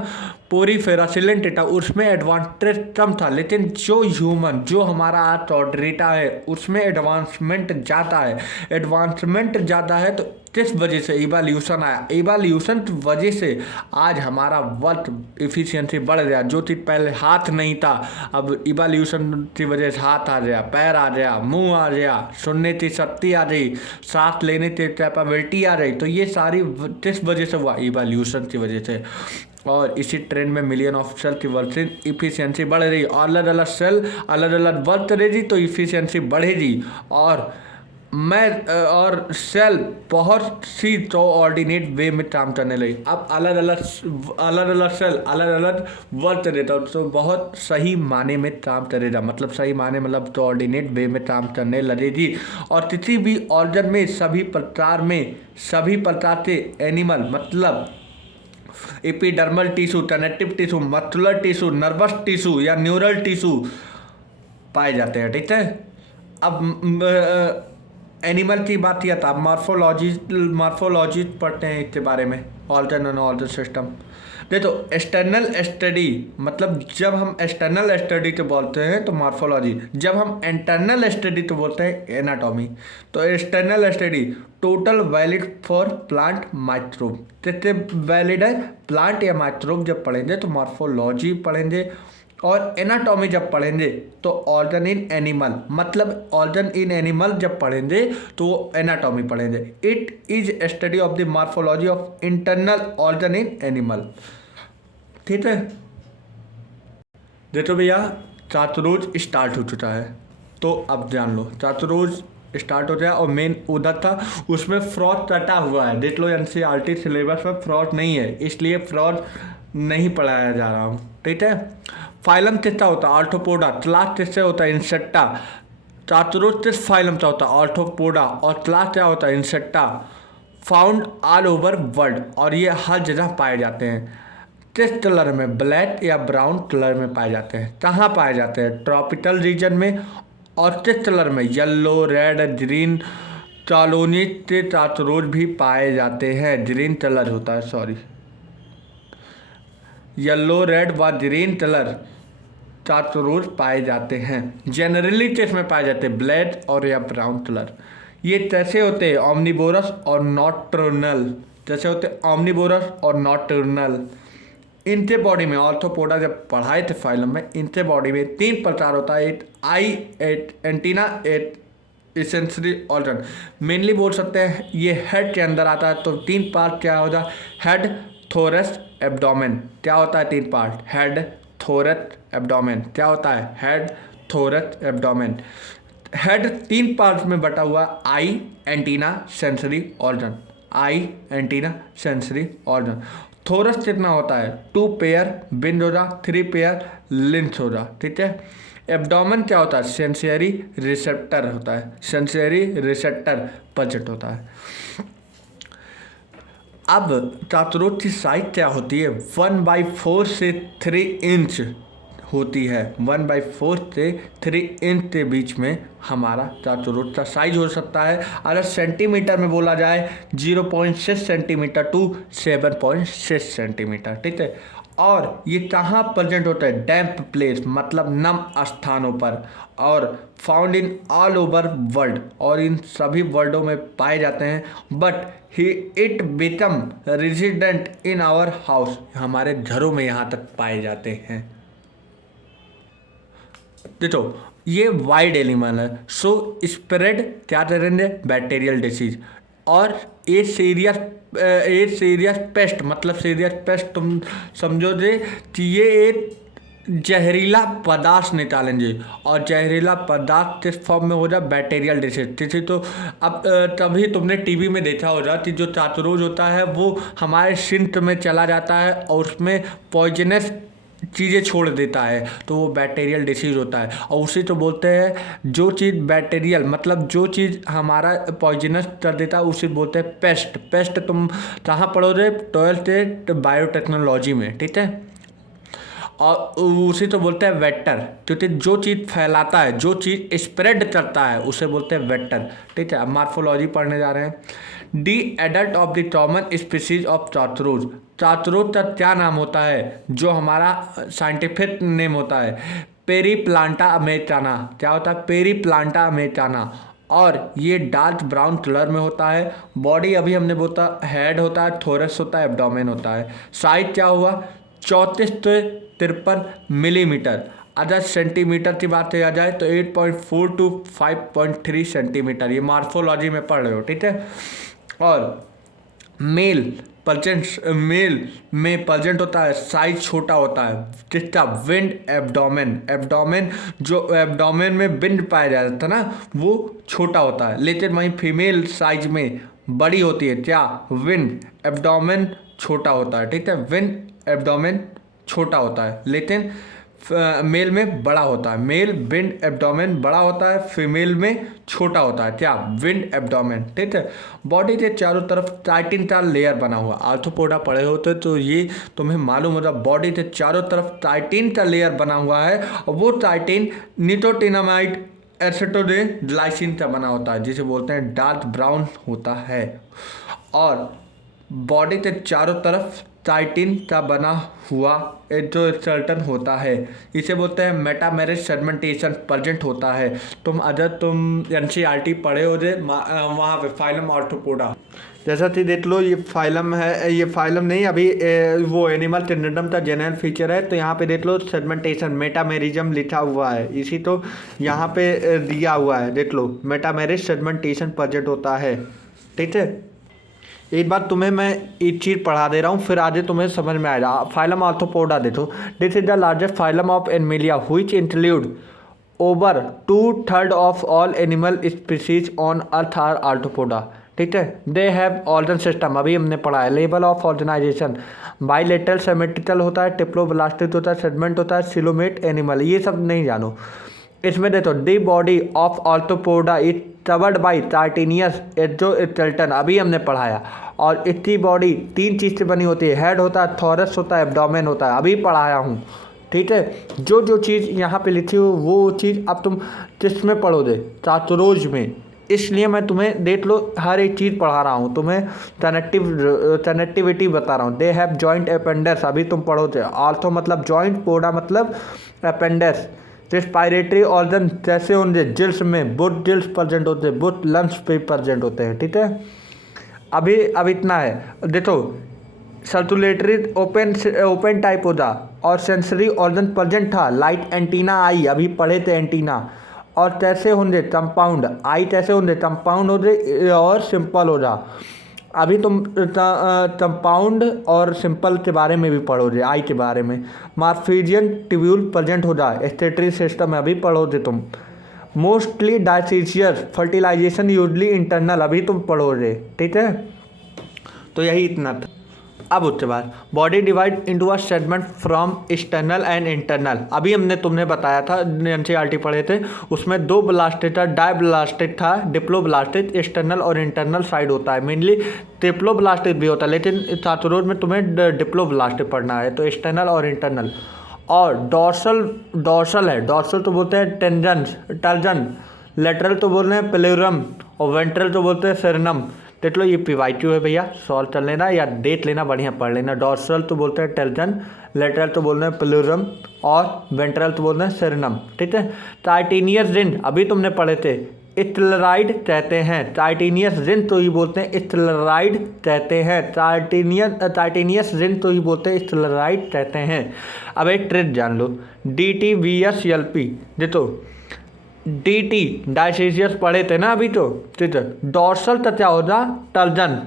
पोरीफेरा सिलेंटेटा, उसमें एडवांटेज कम था। लेकिन जो ह्यूमन, जो हमारा आज ऑर्डरेटा है, उसमें एडवांसमेंट ज़्यादा है। एडवांसमेंट ज़्यादा है तो किस वजह से, इवोल्यूशन आया। इवोल्यूशन की वजह से आज हमारा वर्क एफिशिएंसी बढ़ गया। जो चीज़ पहले हाथ नहीं था, अब इवोल्यूशन की वजह से हाथ आ गया, पैर आ गया, मुंह आ गया, सुनने की शक्ति आ गई, सांस लेने की कैपेबिलिटी आ गई। तो ये सारी किस वजह से हुआ, इवोल्यूशन की वजह से। और इसी ट्रेंड में मिलियन ऑफ सेल की वर्किंग इफिशियंसी बढ़ रही। अलग अलग सेल अलग अलग वर्क करेगी तो इफिशियंसी बढ़ेगी। और सेल बहुत सी कोऑर्डिनेट वे में काम करने लगी। अब अलग अलग सेल अलग अलग वर्क करेगा तो बहुत सही माने में काम करेगा, मतलब सही माने मतलब कोऑर्डिनेट वे में काम करने लगेगी। और किसी भी ऑर्गन में सभी प्रकार के एनिमल, मतलब epidermal tissue, connective tissue, muscular tissue, nervous tissue या न्यूरल टिश्यू पाए जाते हैं। ठीक है। अब एनिमल की बात किया था, मार्फोलॉजी पढ़ते हैं इसके बारे में, ऑर्गन एंड ऑर्गन सिस्टम। देखो एक्सटर्नल स्टडी, मतलब जब हम एक्सटर्नल स्टडी तो बोलते हैं तो मार्फोलॉजी, जब हम इंटरनल स्टडी तो बोलते हैं एनाटॉमी। तो external study total valid for plant microbe, कितने वैलिड है प्लांट या माइक्रोब जब पढ़ेंगे तो मार्फोलॉजी पढ़ेंगे, और एनाटॉमी जब पढ़ेंगे तो ऑर्गन इन एनिमल, मतलब ऑर्गन इन एनिमल जब पढ़ेंगे तो वो एनाटॉमी पढ़ेंगे। It is study of the morphology of internal organ in animal. ठीक है, देखो भैया चातुर्वेद स्टार्ट हो चुका है, तो अब जान लो चातुर्वेद स्टार्ट हो गया और मेन उधर था उसमें फ्रॉड कटा हुआ है। देख लो एनसीईआरटी सिलेबस में फ्रॉड नहीं है, इसलिए फ्रॉड नहीं पढ़ाया जा रहा हूँ। ठीक है, फाइलम किसका होता है आर्थ्रोपोडा, क्लास किससे होता है इंसेक्टा। चातुर्वेद किस फाइलम का होता है आर्थ्रोपोडा, और क्लास क्या होता है insecta. Found all over world, और ये हर जगह पाए जाते हैं। किस कलर में, ब्लैक या ब्राउन कलर में पाए जाते हैं। कहाँ पाए जाते हैं, ट्रॉपिकल रीजन में। और किस कलर में, येलो, रेड, ग्रीन। कॉलोनी के चातुर्वेद भी पाए जाते हैं, ग्रीन कलर होता है, सॉरी, येलो, रेड व ग्रीन कलर चातुर्वेद पाए जाते हैं। जनरली किसमें पाए जाते हैं, ब्लैक और या ब्राउन कलर। ये कैसे होते हैं, ऑमनिवोरस और नॉकटर्नल, जैसे होते हैं ऑमनिवोरस और नॉकटर्नल। इनके बॉडी में ऑर्थोपोडा जब पढ़ाए थे फाइलम में, इनके बॉडी में 3 प्रकार होता है, at eye, at antenna, at sensory organ. Mainly बोल सकते हैं ये हेड के अंदर आता है, तो 3 पार्ट क्या होता है, हेड, थोरस, एब्डोमेन। क्या होता है 3 पार्ट, हेड, थोरस, एब्डोमेन। क्या होता है, हेड, थोरस, एब्डोमेन। हेड 3 पार्ट में बटा हुआ, आई, एंटीना, सेंसरी ऑर्गन। आई, एंटीना, सेंसरी ऑर्गन। थोरस कितना होता है, 2 पेयर बिंद होगा, 3 पेयर लिंस होगा। ठीक है, एब्डोमेन क्या होता है, सेंसरी रिसेप्टर होता है, सेंसरी रिसेप्टर बजट होता है। अब चातुर्वेद की साइज क्या होती है, 1/4 से 3 इंच होती है। 1/4 से 3 इंच के बीच में हमारा चातुर्वेद का साइज हो सकता है। अगर सेंटीमीटर में बोला जाए 0.6 सेंटीमीटर टू 7.6 सेंटीमीटर। ठीक है, और ये कहाँ प्रेजेंट होता है, डैम्प प्लेस, मतलब नम स्थानों पर, और found in all over world, और इन सभी वर्ल्डों में पाए जाते हैं। But he it become resident in our house, हमारे घरों में यहाँ तक पाए जाते हैं। देखो ये वाइड एनिमल है, सो स्प्रेड क्या करेंगे, बैक्टीरियल डिसीज। और ये सीरियस पेस्ट, मतलब सीरियस पेस्ट तुम समझोगे कि ये एक जहरीला पदार्थ निकालेंगे, और जहरीला पदार्थ किस फॉर्म में होगा, बैक्टीरियल डिसीज। किसी तो अब तभी तुमने टीवी में देखा होगा कि जो चातुर्वेद होता है वो हमारे सिंक में चला जाता है और उसमें पॉइजनस चीज़ें छोड़ देता है, तो वो बैक्टीरियल डिसीज होता है। और उसे तो बोलते हैं जो चीज़ बैक्टीरियल, मतलब जो चीज़ हमारा पॉइजनस कर देता है उसे बोलते हैं पेस्ट। पेस्ट तुम कहाँ पढ़ोगे, 12th बायोटेक्नोलॉजी में। ठीक है, और उसे तो बोलते हैं वेक्टर, क्योंकि जो चीज़ फैलाता है, जो चीज़ स्प्रेड करता है उसे बोलते हैं वेक्टर। ठीक है, अब मार्फोलॉजी पढ़ने जा रहे हैं। The adult of the common species of चातुर्वेद। चातुर्वेद का क्या नाम होता है, जो हमारा साइंटिफिक नेम होता है, पेरीप्लांटा अमेरिकाना। क्या होता है, पेरीप्लांटा अमेरिकाना। और ये डार्क ब्राउन कलर में होता है। बॉडी अभी हमने बोला हेड होता है, थोरस होता है, एब्डोमेन होता है। साइज क्या हुआ, 34 से 53 मिलीमीटर। अगर सेंटीमीटर की बात किया जाए तो 8.4 टू 5.3 सेंटीमीटर। ये मार्फोलॉजी में पढ़ रहे हो। ठीक है, और मेल में प्रेजेंट होता है, साइज छोटा होता है। किसका, विंड एब्डोमेन। एब्डोमेन जो एब्डोमेन में विंड पाया जाता है ना, वो छोटा होता है, लेकिन वहीं फीमेल साइज में बड़ी होती है। क्या, विंड एब्डोमेन छोटा होता है। ठीक है, विंड एब्डोमेन छोटा होता है, लेकिन मेल में बड़ा होता है। मेल विंड एब्डोमेन बड़ा होता है, फीमेल में छोटा होता है। क्या, विंड एब्डोमेन। ठीक है, बॉडी के चारों तरफ टाइटिन का लेयर बना हुआ। आर्थ्रोपोडा पढ़े होते तो ये तुम्हें मालूम होता, बॉडी के चारों तरफ टाइटिन का लेयर बना हुआ है, और वो टाइटिन निकोटिनामाइड एसिटोडेन ग्लाइसिन का बना होता है, जिसे बोलते हैं डार्क ब्राउन होता है। और बॉडी के चारों तरफ चाइटिन का बना हुआ एक जो स्केलेटन होता है, इसे बोलते हैं मेटामेरिक सेगमेंटेशन प्रेजेंट होता है। अगर तुम एनसीईआरटी पढ़े हो जे वहाँ पे फाइलम आर्थ्रोपोडा, जैसा कि देख लो ये फाइलम है, ये फाइलम नहीं अभी वो एनिमल किंगडम का जनरल फीचर है। तो यहाँ पे देख लो सेगमेंटेशन मेटामेरिज्म लिखा हुआ है, इसी तो यहाँ पे दिया हुआ है, देख लो मेटामेरिक सेगमेंटेशन प्रेजेंट होता है। ठीक है, एक बार तुम्हें मैं एक चीज़ पढ़ा दे रहा हूँ, फिर आगे तुम्हें समझ में आएगा। फाइलम आर्थ्रोपोडा देखो, this is the largest phylum of Animalia which include over 2/3 of all animal species on earth are Arthropoda. ठीक है, दे हैव ऑर्गन सिस्टम, अभी हमने पढ़ा है। Level of organisation bilateral symmetrical होता है, टिप्लोब्लास्टिक होता है, सेगमेंट होता है, सिलोमेट एनिमल, ये सब नहीं जानो। इसमें देखो the body of arthropoda is covered by chitinous exoskeleton, अभी हमने पढ़ाया। और इसकी बॉडी 3 चीज़ से बनी होती है, हेड होता है, थॉरस होता है, एब्डोमेन होता है, अभी पढ़ाया हूँ। ठीक है, जो चीज़ यहाँ पे लिखी हो वो चीज़ अब तुम किसमें पढ़ोगे, चातुरोज में, इसलिए मैं तुम्हें देख लो हर एक चीज़ पढ़ा रहा हूँ, तुम्हें कनेक्टिविटी बता रहा हूँ। दे हैव जॉइंट अपेंडेक्स, अभी तुम पढ़ोगे। आर्थो मतलब जॉइंट, पोडा मतलब अपेंडेक्स। रेस्पायरेटरी ऑर्गन जैसे होंगे जिल्स में, बुट जिल्स प्रेजेंट होते हैं, बुट लंग्स पे प्रेजेंट होते हैं। ठीक है, अब इतना है। देखो सर्कुलेटरी ओपन टाइप होता, और सेंसरी ऑर्गन प्रेजेंट था, लाइट एंटीना आई, अभी पढ़े थे एंटीना। और कैसे होंगे कंपाउंड, आई कैसे होंगे कंपाउंड होते और सिंपल हो जा। अभी तुम कंपाउंड और सिंपल के बारे में भी पढ़ोगे, आई के बारे में। मार्फिजियन ट्यूब्यूल प्रेजेंट हो जाए, एस्टेटरी सिस्टम में अभी पढ़ोगे तुम। मोस्टली डायसिशियस फर्टिलाइजेशन यूजली इंटरनल, अभी तुम पढ़ोगे। ठीक है, तो यही इतना था। अब उसके बाद body divide into a segment from external and internal, अभी हमने तुमने बताया था, एनसीईआरटी पढ़े थे, उसमें 2 ब्लास्टिक था, डायब्लास्टिक था, डिप्लोब्लास्टिक, एक्सटर्नल और इंटरनल साइड होता है। मेनली ट्रिप्लोब्लास्टिक भी होता है, लेकिन चातुर्वेद में तुम्हें डिप्लोब्लास्टिक पढ़ना है, तो एक्सटर्नल और इंटरनल। और डॉर्सल है, डॉर्सल तो बोलते हैं टर्जन, लेटरल तो बोलते हैं प्लेरम, और वेंट्रल तो बोलते हैं सेरेनम। देख लो ये PYQ है भैया, सॉल्व कर लेना या देख लेना, बढ़िया पढ़ लेना। डॉर्सल तो बोलते हैं टेल्जन, लेटरल तो बोलते हैं प्लूरम, और वेंट्रल तो बोलते हैं सेरेनम। ठीक है, टाइटेनियस रिंग अभी तुमने पढ़े थे, स्टेरॉइड कहते हैं। टाइटेनियस रिंग तो ही बोलते हैं स्टेरॉइड कहते हैं, टाइटेनियस रिंग तो ही बोलते हैं स्टेरॉइड कहते हैं। अब एक ट्रिक जान लो, DTVSLP, देखो DT डायसिशियस पढ़े थे ना अभी, तो ठीक है। डॉर्सल तो क्या होगा टर्जन,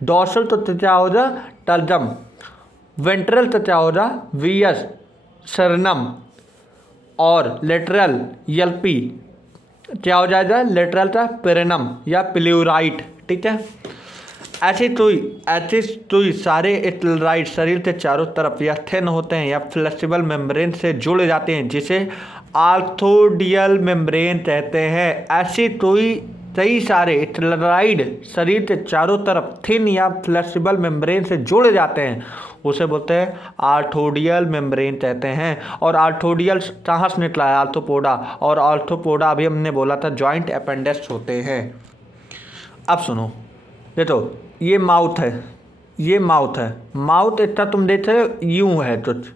डॉर्सल तो क्या होगा टर्जम, वेंट्रल तो क्या होगा VS सरनम, और लेटरल LP क्या हो जाएगा, लेटरल का पेरेनम या प्ल्यूराइट। ठीक है, ऐसी सुई सारे स्टेरॉइड शरीर के चारों तरफ या थिन होते हैं या फ्लेक्सिबल मेम्ब्रेन से जुड़ जाते हैं, जिसे आर्थोडियल मेम्ब्रेन कहते हैं। ऐसी सुई कई सारे स्टेरॉइड शरीर के चारों तरफ थिन या फ्लेक्सिबल मेम्ब्रेन से जुड़ जाते हैं, उसे बोलते हैं आर्थोडियल मेम्ब्रेन कहते हैं। और आर्थोडियल कहाँ से निकला है, आर्थ्रोपोडा, और आर्थ्रोपोडा अभी हमने बोला था जॉइंट अपेंडेक्स होते हैं। अब सुनो, देखो ये माउथ है, ये माउथ है, माउथ इतना तुम देखे यूं है कुछ।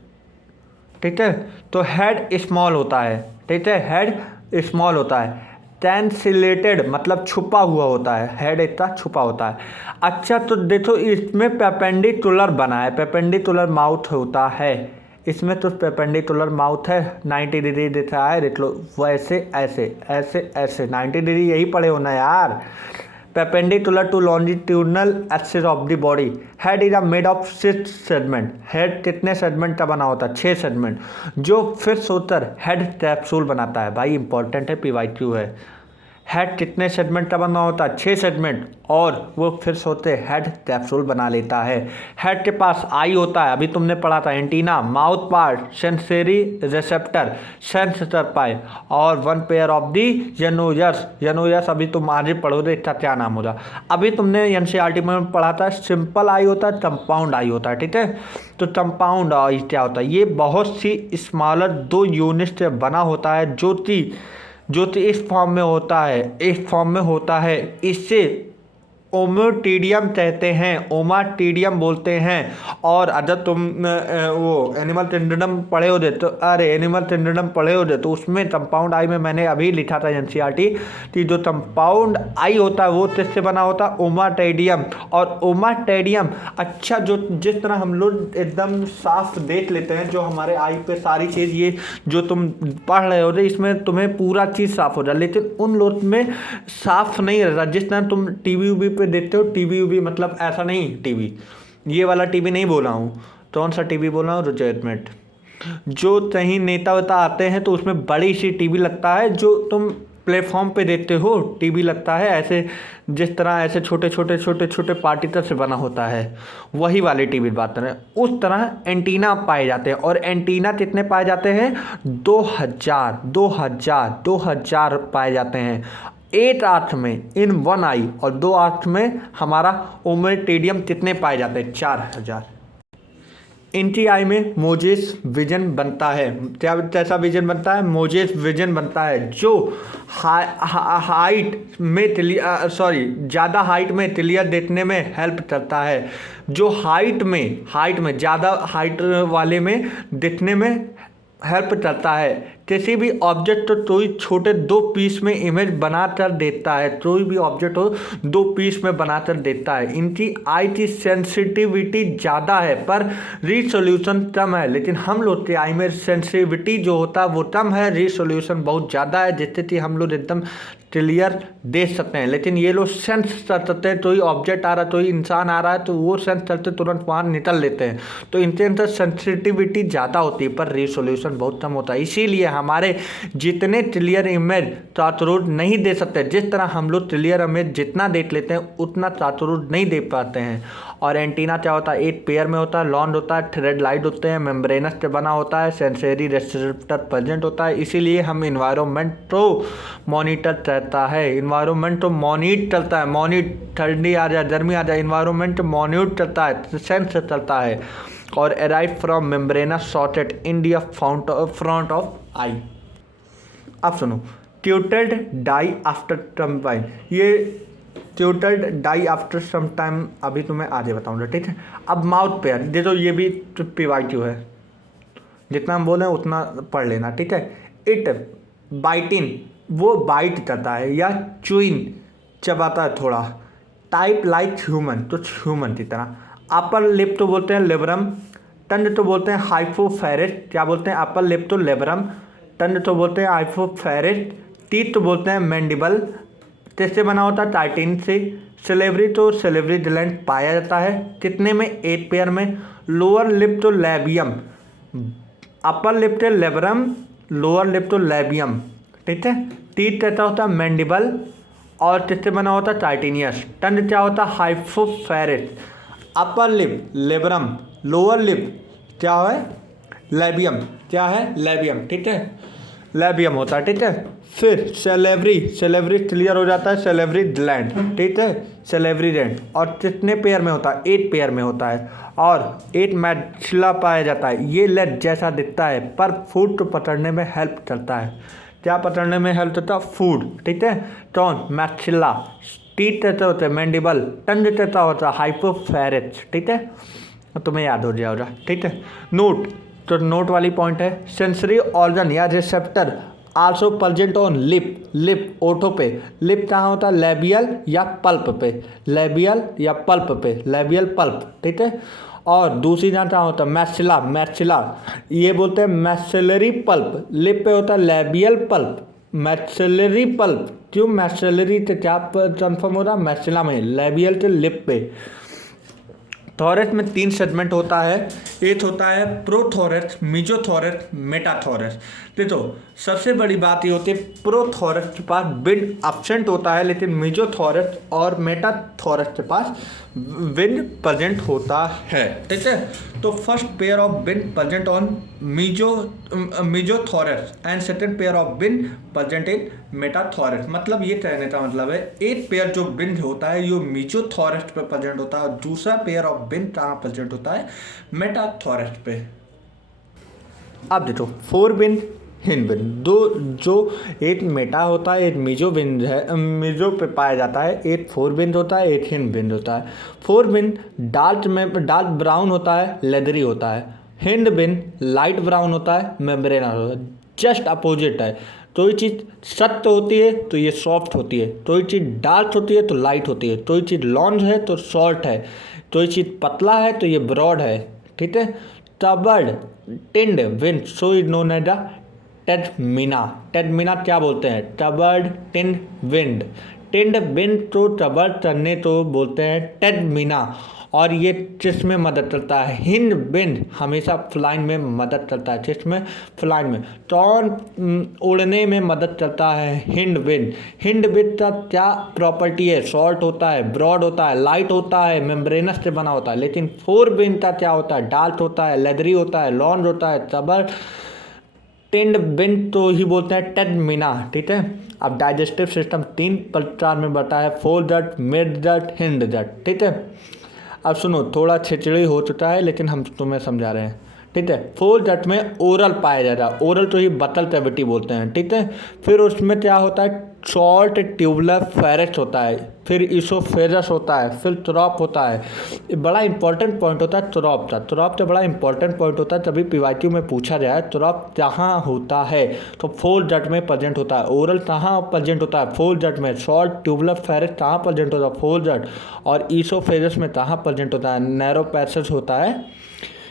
ठीक है, तो हेड स्मॉल होता है। ठीक है, हेड स्मॉल होता है। कैंसिलेटेड मतलब छुपा हुआ होता है, हेड इतना छुपा होता है। अच्छा, तो देखो इसमें पेपेंडिकुलर बना है, पेपेंडिकुलर माउथ होता है इसमें, तो पेपेंडिकुलर माउथ है, 90 डिग्री दिखा है, देख लो वैसे ऐसे ऐसे ऐसे 90 डिग्री, यही पड़े होना यार। perpendicular to longitudinal axis of the body. Head is made of 6 segment. Head कितने सेगमेंट का बना होता है, 6 सेगमेंट, जो फिर सोकर हेड कैप्सूल बनाता है। भाई इंपॉर्टेंट है, PYQ है। हेड कितने सेगमेंट का बना होता है, 6 सेगमेंट, और वो फिर सोते हेड कैप्सूल बना लेता है। हेड के पास आई होता है, अभी तुमने पढ़ा था antenna, mouth part, sensory receptor, sense कर पाए, और 1 पेयर ऑफ दी जनोयस। जनोयस अभी तुम आगे पढ़ोगे इसका क्या नाम होगा। अभी तुमने NCERT में पढ़ा था सिंपल आई होता है, कंपाउंड आई होता है। ठीक है, तो कंपाउंड आई क्या होता है, ये बहुत सी स्मॉलर 2 यूनिट से बना होता है, जो कि जो कि इस फॉर्म में होता है, इससे ओमाटीडियम कहते हैं, ओमाटीडियम बोलते हैं। और अगर तुम वो एनिमल किंगडम पढ़े होते तो उसमें कंपाउंड आई में मैंने अभी लिखा था एनसीईआरटी कि जो कंपाउंड आई होता है वो किससे बना होता है, ओमाटीडियम। और ओमाटीडियम अच्छा जो जिस तरह हम लोग एकदम साफ देख लेते हैं, जो हमारे आई पे सारी चीज़ ये जो तुम पढ़ रहे होते इसमें तुम्हें पूरा चीज़ साफ हो जाए, लेकिन उन लोग में साफ नहीं रहता। जिस तरह तुम टीवी पे देखते हो, टीवी मतलब ऐसा नहीं, टीवी ये वाला टीवी नहीं बोला हूँ, कौन सा टीवी बोला हूँ, रिटायरमेंट। जो कहीं नेता वेता आते हैं तो उसमें बड़ी सी टीवी लगता है, जो तुम प्लेटफॉर्म पे देखते हो टीवी लगता है ऐसे, जिस तरह ऐसे छोटे पार्टीटर से बना होता है, वही वाली टीवी बात करें। उस तरह एंटीना पाए जाते हैं। और एंटीना कितने पाए जाते हैं, 2000 पाए जाते हैं। 8 आंख में इन 1 आई, और 2 आंख में हमारा ओमाटीडियम कितने पाए जाते हैं, 4000। इनकी आई में मोजेस विजन बनता है। क्या कैसा विजन बनता है, मोजेस विजन बनता है, जो हाइट में ज़्यादा हाइट में क्लियर देखने में हेल्प करता है। जो हाइट में ज़्यादा हाइट वाले में दिखने में हेल्प करता है। किसी भी ऑब्जेक्ट को कोई छोटे 2 पीस में इमेज बनाकर देता है, कोई भी ऑब्जेक्ट हो 2 पीस में बनाकर देता है। इनकी आई की सेंसिटिविटी ज़्यादा है पर रिसोल्यूशन कम है, लेकिन हम लोग के आई में सेंसिटिविटी जो होता है वो कम है, रिसोल्यूशन बहुत ज़्यादा है, जिससे कि हम लोग एकदम क्लियर देख सकते हैं। लेकिन ये लोग सेंस कर सकते हैं, कोई ऑब्जेक्ट आ रहा है, कोई इंसान आ रहा है तो वो सेंस करते तुरंत वहाँ निकल लेते हैं। तो इनके अंदर सेंसिटिविटी ज़्यादा होती है पर रिसोल्यूशन बहुत कम होता है। इसीलिए हमारे जितने क्लियर इमेज चातुर्थ नहीं दे सकते, जिस तरह हम लोग क्लियर इमेज जितना देख लेते हैं उतना चातुर्थ नहीं देख पाते हैं। और एंटीना क्या होता है, 8 पेयर में होता है, लॉन्ड होता है, थ्रेड लाइट होते हैं, मेम्ब्रेनस से बना होता है, सेंसरी रिसेप्टर प्रेजेंट होता है। इसीलिए हम इन्वायरमेंट को मॉनिटर करता है, इन्वायरमेंट को मॉनिटर करता है, ठंडी आ जाए गर्मी आ जाए, इन्वायरमेंट मॉनिटर करता है, सेंस करता है। और arise from membranous socket in the front of eye. अब सुनो, tutored die after some time, ये tutored die after some time अभी तुम्हें आगे बताऊंगा, ठीक है। अब माउथ पेयर देखो, ये भी PYQ है, जितना हम बोले उतना पढ़ लेना, ठीक है। इट बाइटिन, वो बाइट करता है, या च्यूइन चबाता है थोड़ा, टाइप लाइक ह्यूमन, तो ह्यूमन की तरह। अपर लिप तो बोलते हैं लेब्रम, टंग तो बोलते हैं हाइपोफेरेस, क्या बोलते हैं, अपर लिप तो लेब्रम, टंग तो बोलते हैं हाइपोफेरेस, टीथ तो बोलते हैं मैंडिबल, किससे बना होता है, टाइटिन से। सेलेवरी तो सेलेवरी ग्लैंड पाया जाता है कितने में, 8 पेयर में। लोअर लिप तो लैबियम, अपर लिप तो लेब्रम, लोअर लिप तो लैबियम, ठीक है। टीथ कैसा होता है, मैंडिबल, और किससे बना होता है, टाइटेनियस। टंग क्या होता है, hypopharynx. Upper lip labrum, lower lip क्या है, लैबियम, क्या है, लैबियम, ठीक है, लैबियम होता है, ठीक है। फिर सेलेवरी क्लियर हो जाता है, सेलेवरी ग्लैंड, ठीक है, सेलेवरी ग्लैंड। और कितने पेयर में होता है, 8 पेयर में होता है। और 8 मैक्सिला पाया जाता है, ये लेग जैसा दिखता है पर फूड को पकड़ने में हेल्प करता है। क्या पकड़ने में हेल्प करता है, फूड, ठीक है। टोन मैक्सिला, टीथ कैसे होते हैं, मैंडिबल, टंग कैसा होता है, हाइपोफेरेस, ठीक है, तुम्हें याद हो जाएगा, ठीक है। नोट, तो नोट वाली पॉइंट है, सेंसरी ऑर्गन या receptor also present on lip ओठों पे। लिप कहाँ होता है, लेबियल या पल्प पे, लेबियल या पल्प पे, लेबियल पल्प, ठीक है। और दूसरी जहाँ कहाँ होता है, मैक्सिला, ये बोलते हैं मैक्सिलरी पल्प, लिप पे होता है लेबियल पल्प, मैक्सिलरी पल्प। क्यों मैक्सिलरी से क्या कन्फर्म हो रहा, मैक्सिला में, लेबियल के लिप पे। थॉरस में 3 सेगमेंट होता है, एक होता है प्रोथॉरस, मीजोथॉरस, मेटाथॉरस। देखो सबसे बड़ी बात ये होती है, प्रोथॉरस के पास विंड एब्सेंट होता है, लेकिन मीजोथॉरस और मेटाथॉरस के पास विंड प्रेजेंट होता है, ठीक है। तो first pair of wing present on mesothorax and second pair of wing present in metathorax. मतलब ये कहने का मतलब है, एक पेयर जो विंड होता है ये मीजोथॉरस पे प्रेजेंट होता है, और दूसरा पेयर ऑफ विंड कहाँ प्रेजेंट होता है, मेटाथॉरस पे। अब देखो 4 विंड हिंड विंड। दो जो एक मेटा होता है, एक मीजो विंड है, मीजो पे पाया जाता है, एक फोर विंड होता है, एक हिंड विंड होता है। फोर विंड डार्क ब्राउन होता है, लेदरी होता है। हिंड विंड लाइट ब्राउन होता है, मेम्ब्रेनस होता है। जस्ट अपोजिट है। तो ये चीज़ सख्त होती है तो ये सॉफ्ट होती है, तो ये चीज़ डार्क होती है तो लाइट होती है, तो ये चीज़ लॉन्ग है तो शॉर्ट है, तो ये चीज़ पतला है तो ये ब्रॉड है। ठीक है। टबर्ड टिंड wing so is known as the tegmina. Tegmina क्या बोलते हैं? टबर्ड टिंड विंड। टिंड विंड तो टबर्ड करने तो बोलते हैं टेडमीना, और ये जिसमें मदद करता है। हिंड विंड हमेशा फ्लाइंग में मदद करता है, जिसमें फ्लाइंग में टॉर्न उड़ने में मदद करता है हिंड विंड। हिंड विंड का क्या प्रॉपर्टी है? शॉर्ट होता है, ब्रॉड होता है, लाइट होता है, मेम्ब्रेनस से बना होता है। लेकिन फोर विंड का क्या होता है? डार्क होता है, लेदरी होता है, लॉन्ग होता है, टबर्ड टिंड विंड तो ही बोलते हैं टेडमीना। ठीक है। अब डाइजेस्टिव सिस्टम 3 प्रकार में बटा है, फोर जट, मिड जट, हिंड जट। ठीक है। अब सुनो, थोड़ा छिचड़ी हो चुका है लेकिन हम तुम्हें समझा रहे हैं। ठीक है। फोर जट में ओरल पाया जाता है, ओरल तो ही बतल कैविटी बोलते हैं। ठीक है। फिर उसमें क्या होता है? शॉर्ट ट्यूबुलर फेरेक्स होता है, फिर इसोफेगस होता है, फिर थ्रोप होता है। ये बड़ा इंपॉर्टेंट पॉइंट होता है थ्रोप का। थ्रोप तो बड़ा इंपॉर्टेंट पॉइंट होता है, तभी पीवाईक्यू में पूछा जाए थ्रोप कहाँ होता है, तो फोर जट में प्रेजेंट होता है। ओरल कहाँ प्रेजेंट होता है? फोर जट में। शॉर्ट ट्यूबुलर फेरेक्स कहाँ प्रेजेंट होता है? फोर जट। और इसोफेगस में कहाँ प्रेजेंट होता है? नैरो पैसेज होता है,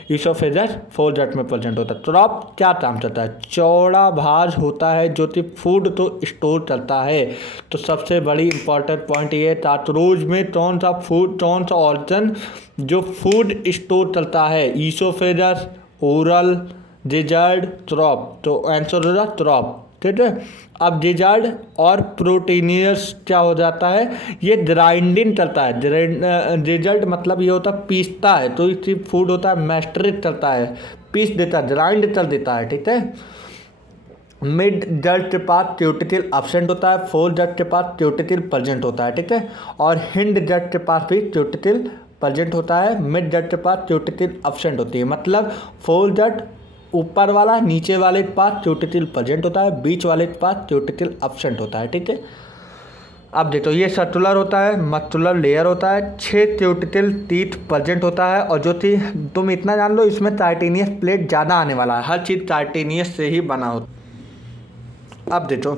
इसोफेगस फोर जट में प्रेजेंट होता है। थ्रोप क्या काम करता है? चौड़ा भाज होता है जो कि फूड तो स्टोर करता है। तो सबसे बड़ी इंपॉर्टेंट पॉइंट ये तात्रोज में कौन सा ऑर्गन जो फूड स्टोर करता है? इसोफेगस, ओरल, जिजर्ड, थ्रोप। तो आंसर होगा थ्रोप। ठीक है। अब जिजर्ड और प्रोटीनियस क्या हो जाता है? ये ग्राइंडिंग करता है। जिजर्ड मतलब ये होता है पीसता है, तो इसी फूड होता है मैस्टरेट करता है, पीस देता है, ग्राइंड कर देता है। ठीक है। मिड जट के पास क्यूटिकल एब्सेंट होता है, फोर जट के पास क्यूटिकल प्रेजेंट होता है। ठीक है। और हिंड जट के पास भी क्यूटिकल प्रेजेंट होता है, मिड जट के पास क्यूटिकल एब्सेंट होती है। मतलब फोर जट ऊपर वाला, नीचे वाले के पास क्यूटिकल प्रेजेंट होता है, बीच वाले के पास क्यूटिकल एब्सेंट होता है। ठीक है। अब देखो, ये सर्कुलर होता है, मस्कुलर लेयर होता है, 6 क्यूटिकल टीथ प्रेजेंट होता है। और जो तुम इतना जान लो, इसमें टाइटेनियस प्लेट ज़्यादा आने वाला है, हर चीज़ टाइटेनियस से ही बना होता। अब देखो,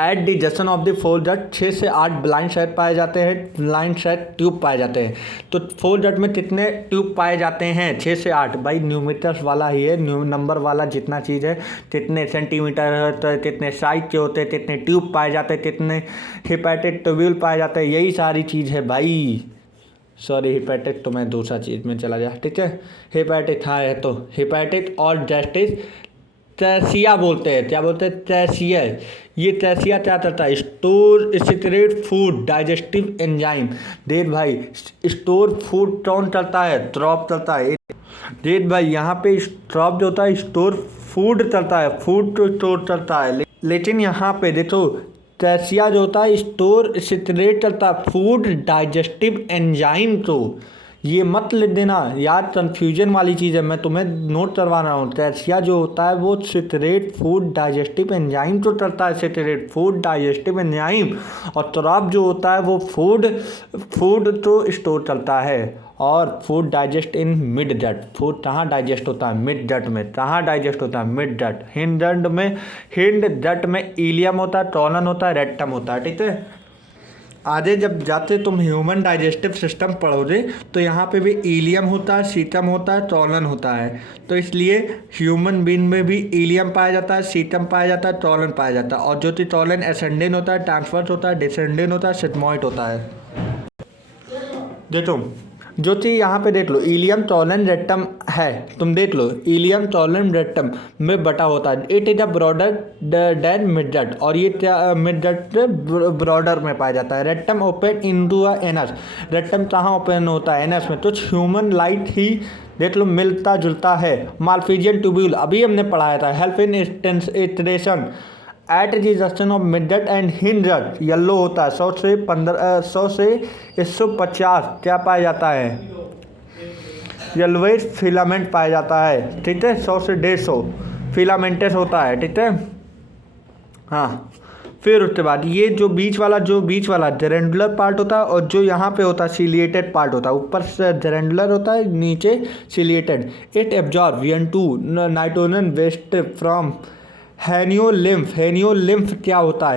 at the junction of the fore gut 6 से 8 ब्लाइंड साइड पाए जाते हैं, ब्लाइंड साइड ट्यूब पाए जाते हैं। तो फोर जट में कितने ट्यूब पाए जाते हैं? 6 से 8। भाई न्यूमीटर्स वाला ही है, नंबर वाला जितना चीज़ है, कितने सेंटीमीटर होते हैं, कितने साइज के होते हैं, कितने ट्यूब पाए जाते हैं, कितने हिपैटिक ट्यूब्यूल पाए जाते हैं, यही सारी चीज़ है भाई। सॉरी, हिपैटिक तो मैं दूसरा चीज़ में चला गया। ठीक है। हिपैटिक हाँ है, तो हिपैटिक और जस्टिस ट्रैसिया बोलते हैं। क्या बोलते हैं? ट्रैसिया। ये ट्रैसिया क्या करता है? Store secret food, digestive enzyme. देख भाई, स्टोर फूड कौन करता है? थ्रोप करता है। देख भाई, यहाँ पे थ्रोप जो होता है स्टोर फूड करता है, फूड तो स्टोर करता है। लेकिन यहाँ पे देखो, ट्रैसिया जो होता है स्टोर सीक्रेट करता है फूड डाइजेस्टिव एंजाइम। तो ये मत लिख देना यार, कन्फ्यूजन वाली चीज़ है, मैं तुम्हें नोट करवा रहा हूँ। ट्रैसिया जो होता है वो सीक्रेट फूड डाइजेस्टिव एंजाइम तो करता है, सीक्रेट फूड डाइजेस्टिव एंजाइम। और थ्रोप जो होता है वो फूड तो स्टोर करता है। और food digest in mid gut. Food कहाँ डाइजेस्ट होता है? मिड जट में। कहाँ डाइजेस्ट होता है? मिड जट। हिंड जट में इलियम होता है, टॉलन होता है, रेक्टम होता है। ठीक है। आगे जब जाते तुम ह्यूमन डाइजेस्टिव सिस्टम पढ़ोगे तो यहाँ पे भी इलियम होता है, सीटम होता है, टॉलन होता है। तो इसलिए ह्यूमन बीइंग में भी इलियम पाया जाता है, सीटम पाया जाता है, टॉलन पाया जाता है। और जो कि टॉलन एसेंडेंट होता है, ट्रांसफर्स होता है, डिसेंडेंट होता है, सिग्मॉइड होता है। देखो, जो चीज़ यहाँ पे देख लो, इलियम टॉलन रेक्टम है, तुम देख लो, इलियम टॉलन रेक्टम में बटा होता है। It is a broader than midgut. और ये क्या? मिडजट ब्रॉडर में पाया जाता है। Rectum open into a anus. Rectum कहाँ ओपन होता है? एनस में। तो ह्यूमन लाइट ही देख लो मिलता जुलता है। माल्फिजियन ट्यूब्यूल अभी हमने पढ़ाया था। Help in iteration at the junction of midgut and hind gut yellow होता है। 100 से 150 क्या पाया जाता है? येलोइश फिलामेंट पाया जाता है। ठीक है। 100 से 150 फिलामेंटस होता है, ठीक है। हाँ, फिर उसके बाद ये जो बीच वाला जेरेंडुलर पार्ट होता है, और जो यहाँ पे होता है सिलिएटेड पार्ट होता है, ऊपर से जेरेंडुलर होता है, नीचे ciliated. It absorb N2 nitrogen waste from haemolymph. Haemolymph क्या होता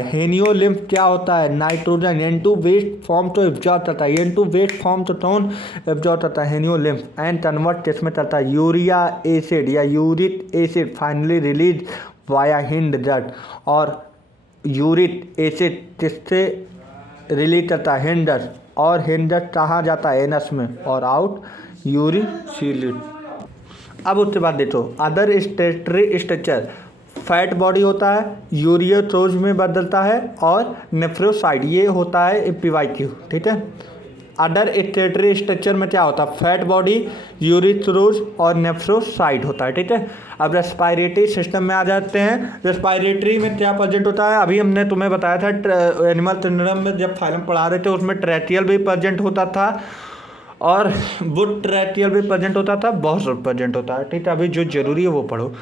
है? नाइट्रोजन N2 वेस्ट फॉर्म तो एब्जॉर्ब करता है, N2 वेस्ट फॉर्म तो कौन एब्जॉर्ब करता है? हेनियोलिम्फ। एंड कन्वर्ट किसमें करता है? यूरिया एसिड या uric acid finally release via hind gut. और यूरिक एसिड किससे रिलीज करता है? हिंडस। और हिंडस कहाँ जाता है? एनस में, और आउट यूरिक सीलिड। अब उसके बाद देखो अदर स्टेटरी स्ट्रक्चर। फैट बॉडी होता है, यूरियोथ्रोज में बदलता है, और नेफ्रोसाइड ये होता है PYQ, ठीक है। अदर स्टेटरी स्ट्रक्चर में क्या होता है? फैट बॉडी, यूरिथ्रोज और नेफ्रोसाइड होता है, ठीक है। अब रेस्पायरेटरी सिस्टम में आ जाते हैं। रेस्पायरेटरी में क्या प्रेजेंट होता है? अभी हमने तुम्हें बताया था एनिमल किंगडम में जब फाइलम पढ़ा रहे थे, उसमें ट्रैकियल भी प्रेजेंट होता था, और वो ट्रैकियल भी प्रेजेंट होता था, बहुत सब प्रेजेंट होता है, ठीक है। अभी जो जरूरी है वो पढ़ो।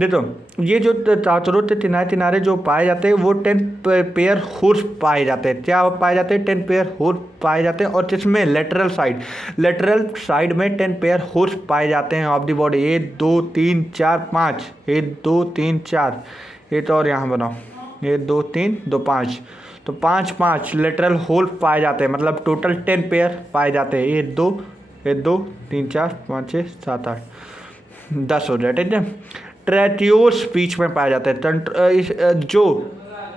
देखो ये जो चाचरों के किनारे जो पाए जाते हैं वो 10 पेयर हुड्स पाए जाते हैं। क्या पाए जाते हैं? 10 पेयर हुड पाए जाते हैं। और जिसमें लेटरल साइड में 10 पेयर हुड्स पाए जाते हैं ऑफ द बॉडी। 1 2 3 4 5, 1 2 3 4, ये तो और यहाँ बनाओ, 1 2 3 2 5, तो 5 लेटरल होल पाए जाते हैं, मतलब टोटल 10 पेयर पाए जाते हैं। 1 2 3 4 5 6 7 8 10 हो जाए, ठीक है। ट्रैटियोस बीच में पाए जाते हैं। जो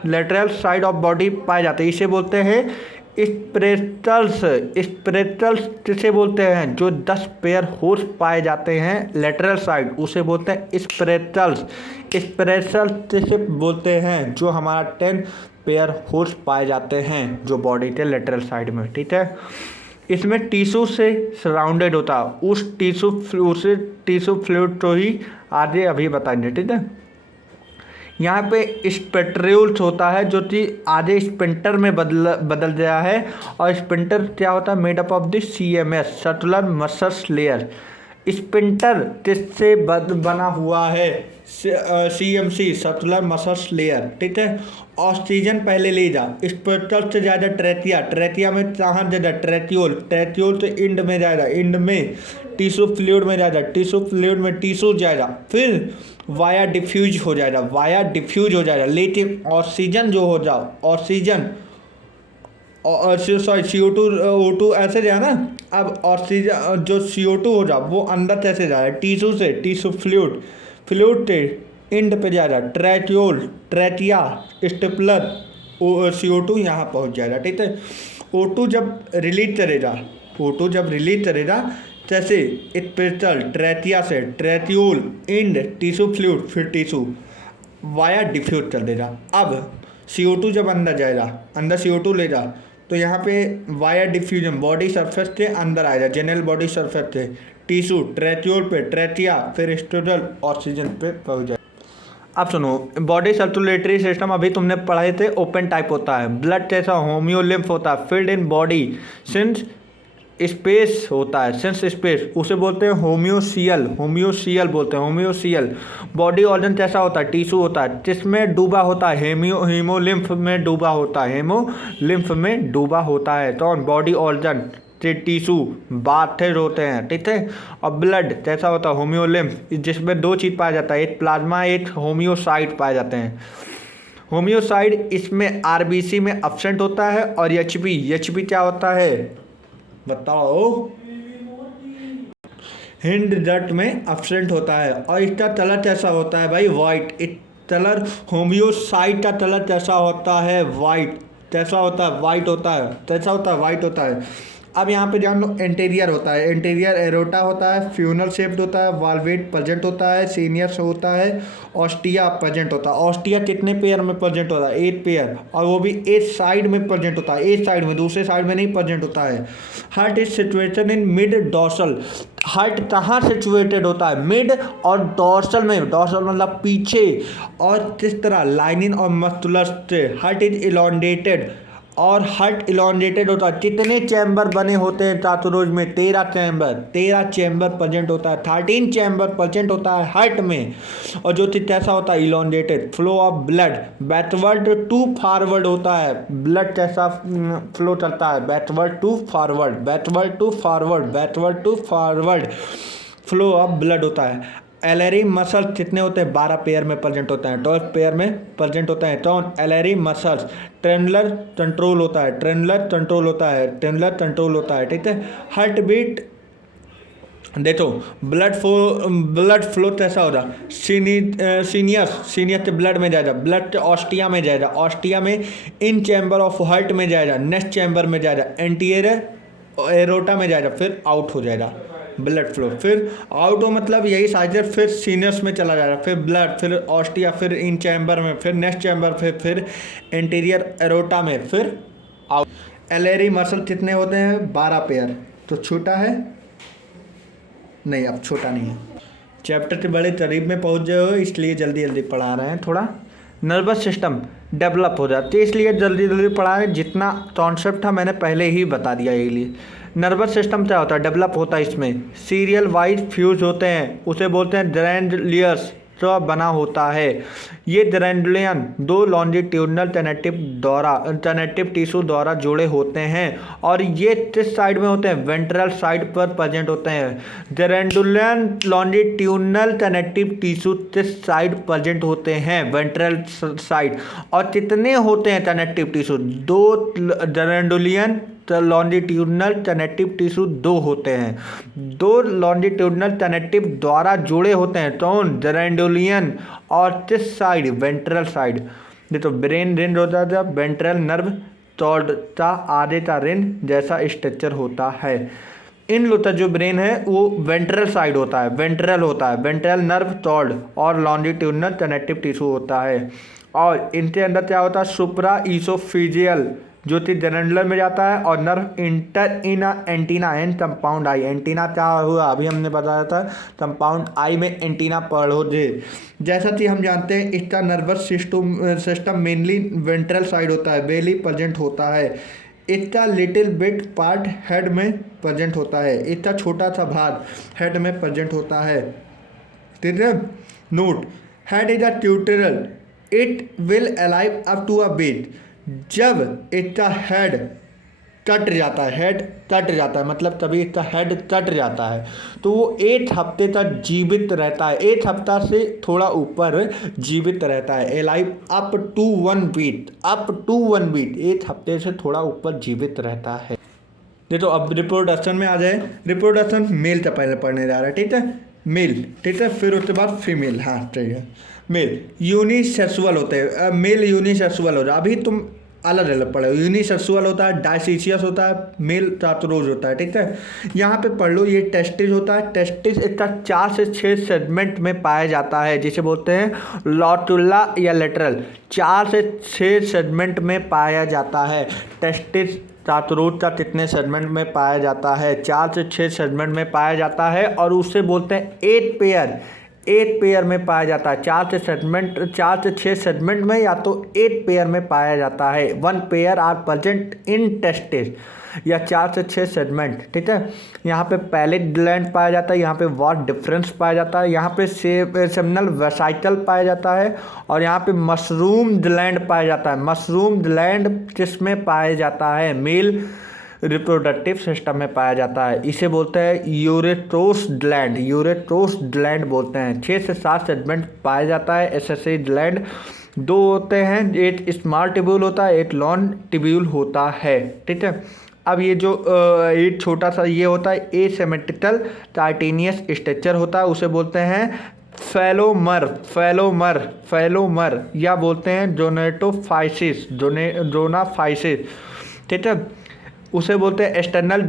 लेटरल साइड ऑफ बॉडी पाए जाते हैं इसे बोलते हैं स्प्रेटल्स। स्प्रेटल्स किसे बोलते हैं? जो 10 पेयर होर्स पाए जाते हैं लेटरल साइड, उसे बोलते हैं स्प्रेटल्स। स्प्रेटल्स किसे बोलते हैं? जो हमारा 10 पेयर होर्स पाए जाते हैं जो बॉडी के लेटरल साइड में, ठीक है। इसमें टिश्यू से सराउंडेड होता है, उस टिश्यू फ्लूइड को ही आगे अभी बताएंगे, ठीक है। यहाँ पे स्पेट्रियोल्स होता है जो कि आधे स्पिंटर में बदल गया है। और स्पिंटर क्या होता है? Made up of the CMS circular muscles layer. Sphincter किससे बना हुआ है? CMC सर्कुलर मसल्स लेयर, ठीक है। ऑक्सीजन पहले ले जा, स्पेक्टल से ज़्यादा ट्रेटिया में कहाँ ज़्यादा? ट्रेटियोल से इंड में जाएगा, इंड में टिश्यू फ्लूइड में जाएगा, टिश्यू फ्लूइड में टिश्यू जाएगा, फिर वाया डिफ्यूज हो जाएगा। लेकिन ऑक्सीजन जो हो जाओ, ऑक्सीजन सॉरी CO2 ऐसे जाए ना। अब ऑक्सीजन जो CO2 हो जाए वो अंदर कैसे जाए? टिश्यू फ्लूइड के इंड पे जाएगा, ट्रेटिया स्टेपलर CO2 यहाँ पहुँच जाएगा, ठीक है। O2 जब रिलीज करेगा जैसे स्पेशल ट्रेटिया से ट्रेटियोल, इंड, टिश्यू फ्लूइड, फिर टिश्यू वाया डिफ्यूज कर देगा। अब CO2 जब अंदर CO2 लेगा तो यहाँ पे वाया डिफ्यूजन बॉडी सरफेस के अंदर आएगा, जनरल बॉडी सरफेस से टिश्यू ट्रेटियोल पे, ट्रेटिया, फिर स्टोडल ऑक्सीजन पे पहुँच जाए। अब सुनो, बॉडी सर्कुलेटरी सिस्टम अभी तुमने पढ़ाए थे, ओपन टाइप होता है। ब्लड कैसा? होम्योलिम्फ होता है, filled in body since space होता है, सिंस स्पेस, उसे बोलते हैं होम्योसियल बोलते हैं, होम्योसियल। बॉडी ऑर्गन कैसा होता है? टिश्यू होता है, जिसमें डूबा होता है हीमोलिम्फ में डूबा होता है। तो बॉडी ऑर्गन टिश्यू बाथेड होते हैं, ठीक है। और ब्लड कैसा होता है? होम्योलिम्फ, जिसमें 2 चीज़ पाया जाता है, एक प्लाज्मा, एक होम्योसाइट पाए जाते हैं। होम्योसाइट इसमें RBC में एब्सेंट होता है। और HP क्या होता है बताओ? हिंड जट में एब्सेंट होता है। और इसका कलर कैसा होता है भाई? वाइट। इस कलर होम्योसाइट का कलर कैसा होता है? वाइट। कैसा होता है? वाइट होता है। अब यहाँ पे जान लो, एंटीरियर होता है, एंटीरियर एरोटा होता है, फ्यूनल शेप्ड होता है, वाल्वेट प्रेजेंट होता है, सीनियर्स होता है, ऑस्टिया प्रेजेंट होता है। ऑस्टिया कितने पेयर में प्रेजेंट होता है? 8 पेयर, और वो भी एक साइड में प्रेजेंट होता है, एक साइड में, दूसरे साइड में नहीं प्रेजेंट होता है। Heart is situated in mid dorsal. Heart कहाँ सिचुएटेड होता है? मिड और डॉर्सल में। डॉर्सल मतलब पीछे। और किस तरह? लाइनिन और मस्कुलस से। हार्ट इज इलॉन्गेटेड और हार्ट इलॉन्गेटेड होता है। कितने चैम्बर बने होते हैं चातुर्भुज में? 13 चैम्बर, 13 चैम्बर प्रेजेंट होता है, 13 चैम्बर प्रेजेंट होता है हार्ट में। और जो कैसा होता है? Elongated. Flow of blood backward to forward होता है। ब्लड कैसा फ्लो चलता है? Backward to forward, backward to forward, backward to forward flow of blood होता है। एलरी मसल कितने होते हैं? 12 पेयर में प्रेजेंट होते हैं, 12 पेयर में प्रेजेंट होते हैं। तो एलरी मसल्स ट्रेनलर कंट्रोल होता है, ट्रेनलर कंट्रोल होता है, ट्रेनलर कंट्रोल होता है, ठीक है। हार्ट बीट देखो, ब्लड फ्लो कैसा होगा? सीनियस के ब्लड में जाएगा, ब्लड के ऑस्टिया में जाएगा, ऑस्टिया में इन चैम्बर ऑफ हार्ट में जाएगा, नेक्स्ट चैम्बर में जाएगा, एंटीरियर एरोटा में जाएगा, फिर आउट हो जाएगा ब्लड फ्लो। फिर आउट हो मतलब यही साइज, फिर सीनियस में चला जाएगा, फिर ब्लड, फिर ऑस्टिया, फिर इन चैम्बर में, फिर नेक्स्ट चैम्बर, फिर एंटीरियर एरोटा में, फिर आउट। एलरी मसल कितने होते हैं? 12 पेयर। तो छोटा है नहीं, अब छोटा नहीं है। चैप्टर के बड़े करीब में पहुंच गए हो, इसलिए जल्दी जल्दी पढ़ा रहे हैं। थोड़ा नर्वस सिस्टम डेवलप हो जाती है, इसलिए जल्दी जल्दी पढ़ा रहे हैं। जितना कॉन्सेप्ट था मैंने पहले ही बता दिया ये लिए। नर्वस सिस्टम क्या होता है? डेवलप होता है इसमें सीरियल वाइज फ्यूज होते हैं, उसे बोलते हैं ग्रैंडलियर्स तो बना होता है। ये ग्रैंडुलियन 2 लॉन्जिट्यूडनल कनेक्टिव टिश्यू द्वारा जुड़े होते हैं और ये किस साइड में होते हैं? वेंट्रल साइड पर प्रेजेंट होते हैं। ग्रैंडुलियन लॉन्जिट्यूडनल कनेक्टिव टिश्यू किस साइड प्रेजेंट होते हैं? Ventral side. और कितने होते हैं connective tissue? 2 ganglion longitudinal connective tissue 2 होते हैं। 2 लॉन्जिट्यूडनल कनेक्टिव द्वारा जुड़े होते हैं। कौन? ग्रैंडुलियन। और किस साइड? Ventral side. ये तो ब्रेन रिंग होता है, वेंट्रल नर्व तोड़ता आधे का रिंग जैसा स्ट्रक्चर होता है। इन लोग का जो ब्रेन है वो वेंट्रल साइड होता है, वेंट्रल होता है, वेंट्रल नर्व तोड़ और लॉन्जिट्यूडनल कनेक्टिव टिश्यू होता है। और इनके अंदर क्या होता है? सुप्रा ईसोफेजियल जो कि जनरल में जाता है और nerve inter in antenna and compound I. Antenna क्या हुआ? अभी हमने बताया था कंपाउंड आई में एंटीना पढ़ो जे। जैसा कि हम जानते हैं इसका nervous system mainly ventral side होता है, बेली प्रेजेंट होता है। इसका लिटिल बिट पार्ट हेड में प्रेजेंट होता है, इसका छोटा सा भाग हेड में प्रेजेंट होता है, ठीक है। नोट, हेड इज अ ट्यूटरल, it will alive up to a beat. जब इसका हेड कट जाता है, हेड कट जाता है मतलब तभी इसका हेड कट जाता है तो वो 8 हफ्ते तक जीवित रहता है, 8 हफ्ता से थोड़ा ऊपर जीवित रहता है। Alive up to 1 week, up to 1 week, 8 हफ्ते से थोड़ा ऊपर जीवित रहता है। देखो अब रिप्रोडक्शन में आ जाए। रिप्रोडक्शन मेल का पहले पढ़ने जा रहा है, ठीक है। मेल, ठीक है, फिर उसके बाद फीमेल। हाँ ठीक है। मेल यूनिसेक्सुअल होते हैं, मेल यूनिसेक्सुअल होता है। अभी तुम अलग अलग पढ़ो। यूनिसेक्सुअल होता है, डायसिशियस होता है, मेल चातुर्भुज होता है, ठीक है। यहाँ पे पढ़ लो, ये टेस्टिस होता है। टेस्टिस इसका 4 से 6 सेगमेंट में पाया जाता है, जिसे बोलते हैं लॉटुला या लेटरल। 4 से 6 सेगमेंट में पाया जाता है। टेस्टिस चातुर्भुज का कितने सेगमेंट में पाया जाता है? 4 से 6 सेगमेंट में पाया जाता है और उससे बोलते हैं 8 पेयर, 8 पेयर में पाया जाता है। 4 से 6 सेगमेंट में या तो 8 पेयर में पाया जाता है। 1 pair are present in testis या 4 से 6 सेगमेंट, ठीक है। यहाँ पे पैलेट ग्लैंड पाया जाता है, यहाँ पे वॉट डिफरेंस पाया जाता है, यहाँ पे सेमिनल वेसाइकल पाया जाता है और यहाँ पे मशरूम ग्लैंड पाया जाता है। मशरूम ग्लैंड किसमें पाया जाता है? मेल रिप्रोडक्टिव सिस्टम में पाया जाता है। इसे बोलते हैं यूरेट्रोस ग्लैंड, यूरेट्रोस ग्लैंड बोलते हैं। 6 से 7 सेगमेंट पाया जाता है। एसएसए ग्लैंड 2 होते हैं, एक स्मॉल टिब्यूल होता है, एक लॉन्ग टिब्यूल होता है, ठीक है। अब ये जो एक छोटा सा ये होता है एसिमेट्रिकल टाइटेनियस स्ट्रक्चर होता है, उसे बोलते हैं फैलोमर, फैलोमर, फैलोमर या बोलते हैं जोनेटोफाइसिस, जोनाफाइसिस, ठीक है। उसे बोलते हैं एक्सटर्नल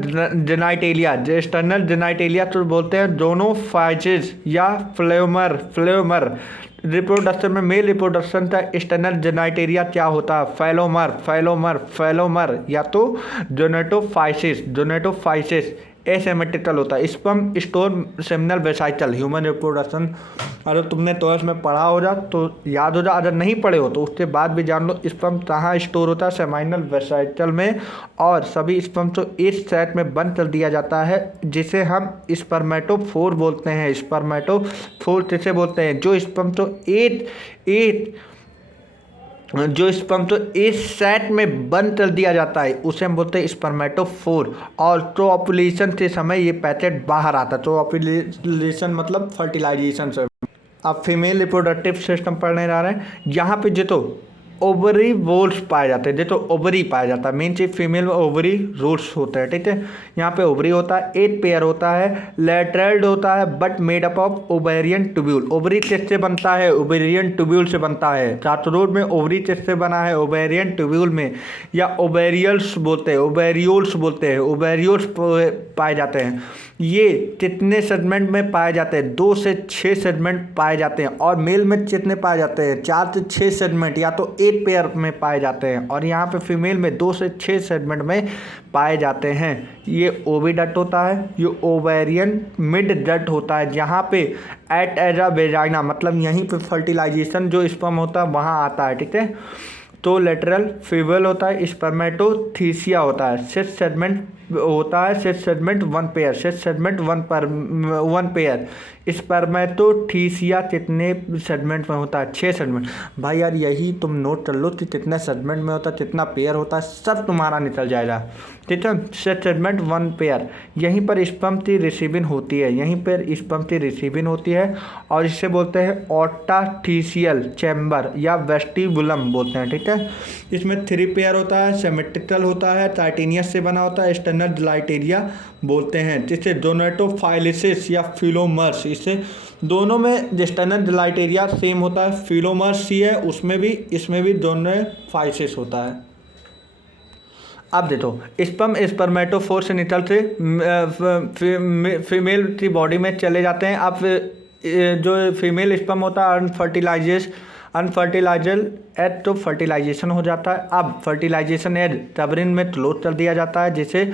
जेनाइटेलिया, एक्सटर्नल जेनाइटेलिया तो बोलते हैं जोनोफाइसिस या फ्लेमर, फ्लेमर। रिप्रोडक्शन में मेल रिप्रोडक्शन का एक्सटर्नल जेनाइटेलिया क्या होता है? फैलोमर, फैलोमर, फैलोमर या तो जोनेटोफाइसिस, जोनेटोफाइसिस। एसेमेट्रिकल होता है। Sperm store seminal vesicle human reproduction, अगर तुमने 12th में पढ़ा हो जा तो याद हो जा, अगर नहीं पढ़े हो तो उसके बाद भी जान लो। स्पर्म कहाँ स्टोर होता है? सेमिनल वेसाइकल में। और सभी स्पर्म को इस सेट में बंद कर दिया जाता है जिसे हम स्पर्मेटोफोर बोलते हैं। स्पर्मेटोफोर किसे बोलते हैं? जो स्पर्म तो जो स्पर्म तो इस सेट में बंद कर दिया जाता है उसे हम बोलते हैं स्पर्मेटोफोर। और कोऑपुलेशन के समय ये पैकेट बाहर आता है। कोऑपुलेशन मतलब फर्टिलाइजेशन से। आप फीमेल रिप्रोडक्टिव सिस्टम पढ़ने जा रहे हैं। यहाँ पे जितो ओवरी रोल्स पाए जाते हैं, जितो ओवरी पाया जाता है। मेन चीज फीमेल में ओवरी रोल्स होते हैं, ठीक है। यहाँ पे ओवरी होता है, 8 पेयर होता है, लैटरल्ड होता है but made up of ovarian tubule. Ovary किससे बनता है? ओवेरियन ट्यूब्यूल से बनता है। चातुर्वर्ग में ओवरी किससे बना है? ओवेरियन ट्यूब्यूल में, या ओवेरियल्स बोलते हैं, ओवेरियोल्स बोलते हैं, ओवेरियोल्स पाए जाते हैं। ये कितने सेगमेंट में पाए जाते हैं? 2 से 6 सेगमेंट पाए जाते हैं। और मेल में कितने पाए जाते हैं? 4 से 6 सेगमेंट, या तो 8 पेयर में पाए जाते हैं। और यहाँ पे फीमेल में 2 से 6 सेगमेंट में पाए जाते हैं। ये ओविडक्ट होता है, ये ओवेरियन मिड डक्ट होता है, जहाँ पे एट एज अ वेजाइना, मतलब यहीं पे फर्टिलाइजेशन जो स्पर्म होता है वहाँ आता है, ठीक है। तो लेटरल फीवल होता है, स्पर्मेटोथीसिया होता है, 6 सेगमेंट होता है, 6 सेगमेंट 1 पेयर, 6 सेगमेंट 1 पेयर। स्पर्मेटोथीसिया कितने सेगमेंट में होता है? 6 सेगमेंट। भाई यार यही तुम नोट कर लो कि कितने सेगमेंट में होता है, कितना पेयर होता है, सब तुम्हारा निकल जाएगा, ठीक है। 6 सेगमेंट 1 पेयर। यहीं पर स्पर्म की रिसीविंग होती है, यहीं पर स्पर्म की रिसीविंग होती है। और इसे बोलते हैं ऑटाथीसियल चैम्बर या वेस्टिबुलम बोलते हैं, ठीक है। इसमें 3 पेयर होता है, सिमेट्रिकल होता है, टाइटेनियस से बना होता है, एक्सटर्नल डिलाइटेरिया बोलते हैं, जिससे डोनेटोफाइलिसिस या फिलोमर्स, इससे दोनों में एक्सटर्नल डिलाइटेरिया सेम होता है, फिलोमर्स ही है उसमें भी, इसमें भी डोनेटोफाइलिसिस होता है। अब देखो स्पर्म स्पर्मेटोफोर से निकल से फीमेल की बॉडी में चले जाते हैं। अब जो फीमेल स्पर्म होता है अनफर्टिलाइजल एग तो फर्टिलाइजेशन हो जाता है। अब फर्टिलाइजेशन एग टबरिन में क्लोज कर दिया जाता है, जिसे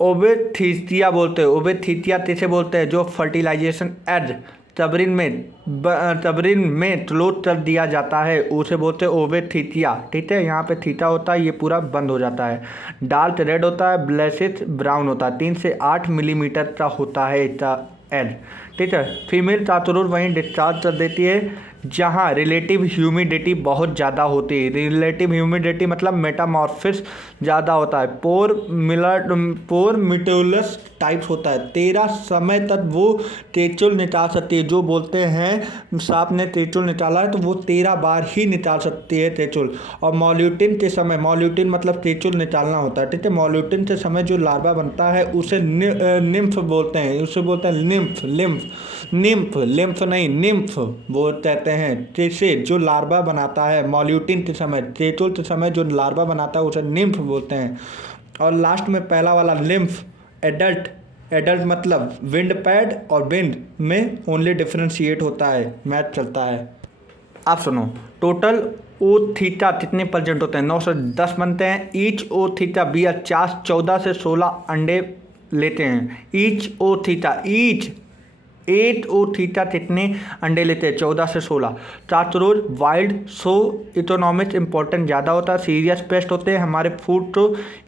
ओवेथीसिया बोलते हैं। ओवेथीसिया किसे बोलते हैं? जो फर्टिलाइजेशन एग टबरिन में क्लोज कर दिया जाता है उसे बोलते हैं ओवेथीसिया, ठीक है। यहाँ पे थीटा होता है, ये पूरा बंद हो जाता है। डार्क रेड होता है, ब्लैशिश ब्राउन होता है, 3 से 8 मिलीमीटर का होता है इसका एग, ठीक है। फीमेल चातुर्वर्ग वहीं डिस्चार्ज कर देती है जहाँ रिलेटिव ह्यूमिडिटी बहुत ज़्यादा होती है। रिलेटिव ह्यूमिडिटी मतलब मेटामॉर्फिस ज़्यादा होता है। पोर मिट्यूलस टाइप्स होता है। 13 समय तक वो तेचुल निकाल सकती है। जो बोलते हैं सांप ने तेचुल निकाला है तो वो 13 बार ही निकाल सकती है तेचुल। और मॉल्यूटिन के समय, मॉल्यूटिन मतलब तेचुल निकालना होता है, ठीक है। मॉल्यूटिन के समय जो लार्वा बनता है उसे निम्फ बोलते हैं, उसे बोलते हैं निम्फ वो कहते हैं। जैसे जो लार्वा बनाता है मॉल्यूटिन के समय, तेचुल के समय जो लार्वा बनाता है उसे निम्फ बोलते हैं। और लास्ट में पहला वाला लिम्फ एडल्ट मतलब विंड पैड और विंड में ओनली डिफ्रेंशिएट होता है, मैच चलता है। आप सुनो, टोटल ओ थीटा कितने परसेंट होते हैं? 9 से 10 बनते हैं। ईच ओ थीटा बी 14 से 16 अंडे लेते हैं। ईच ओ थीटा 8 ओ थीटा कितने अंडे लेते हैं? 14 से 16। चातुर्वर्ग वाइल्ड सो इकोनॉमिक इंपॉर्टेंट ज़्यादा होता है। सीरियस पेस्ट होते हैं, हमारे फूड को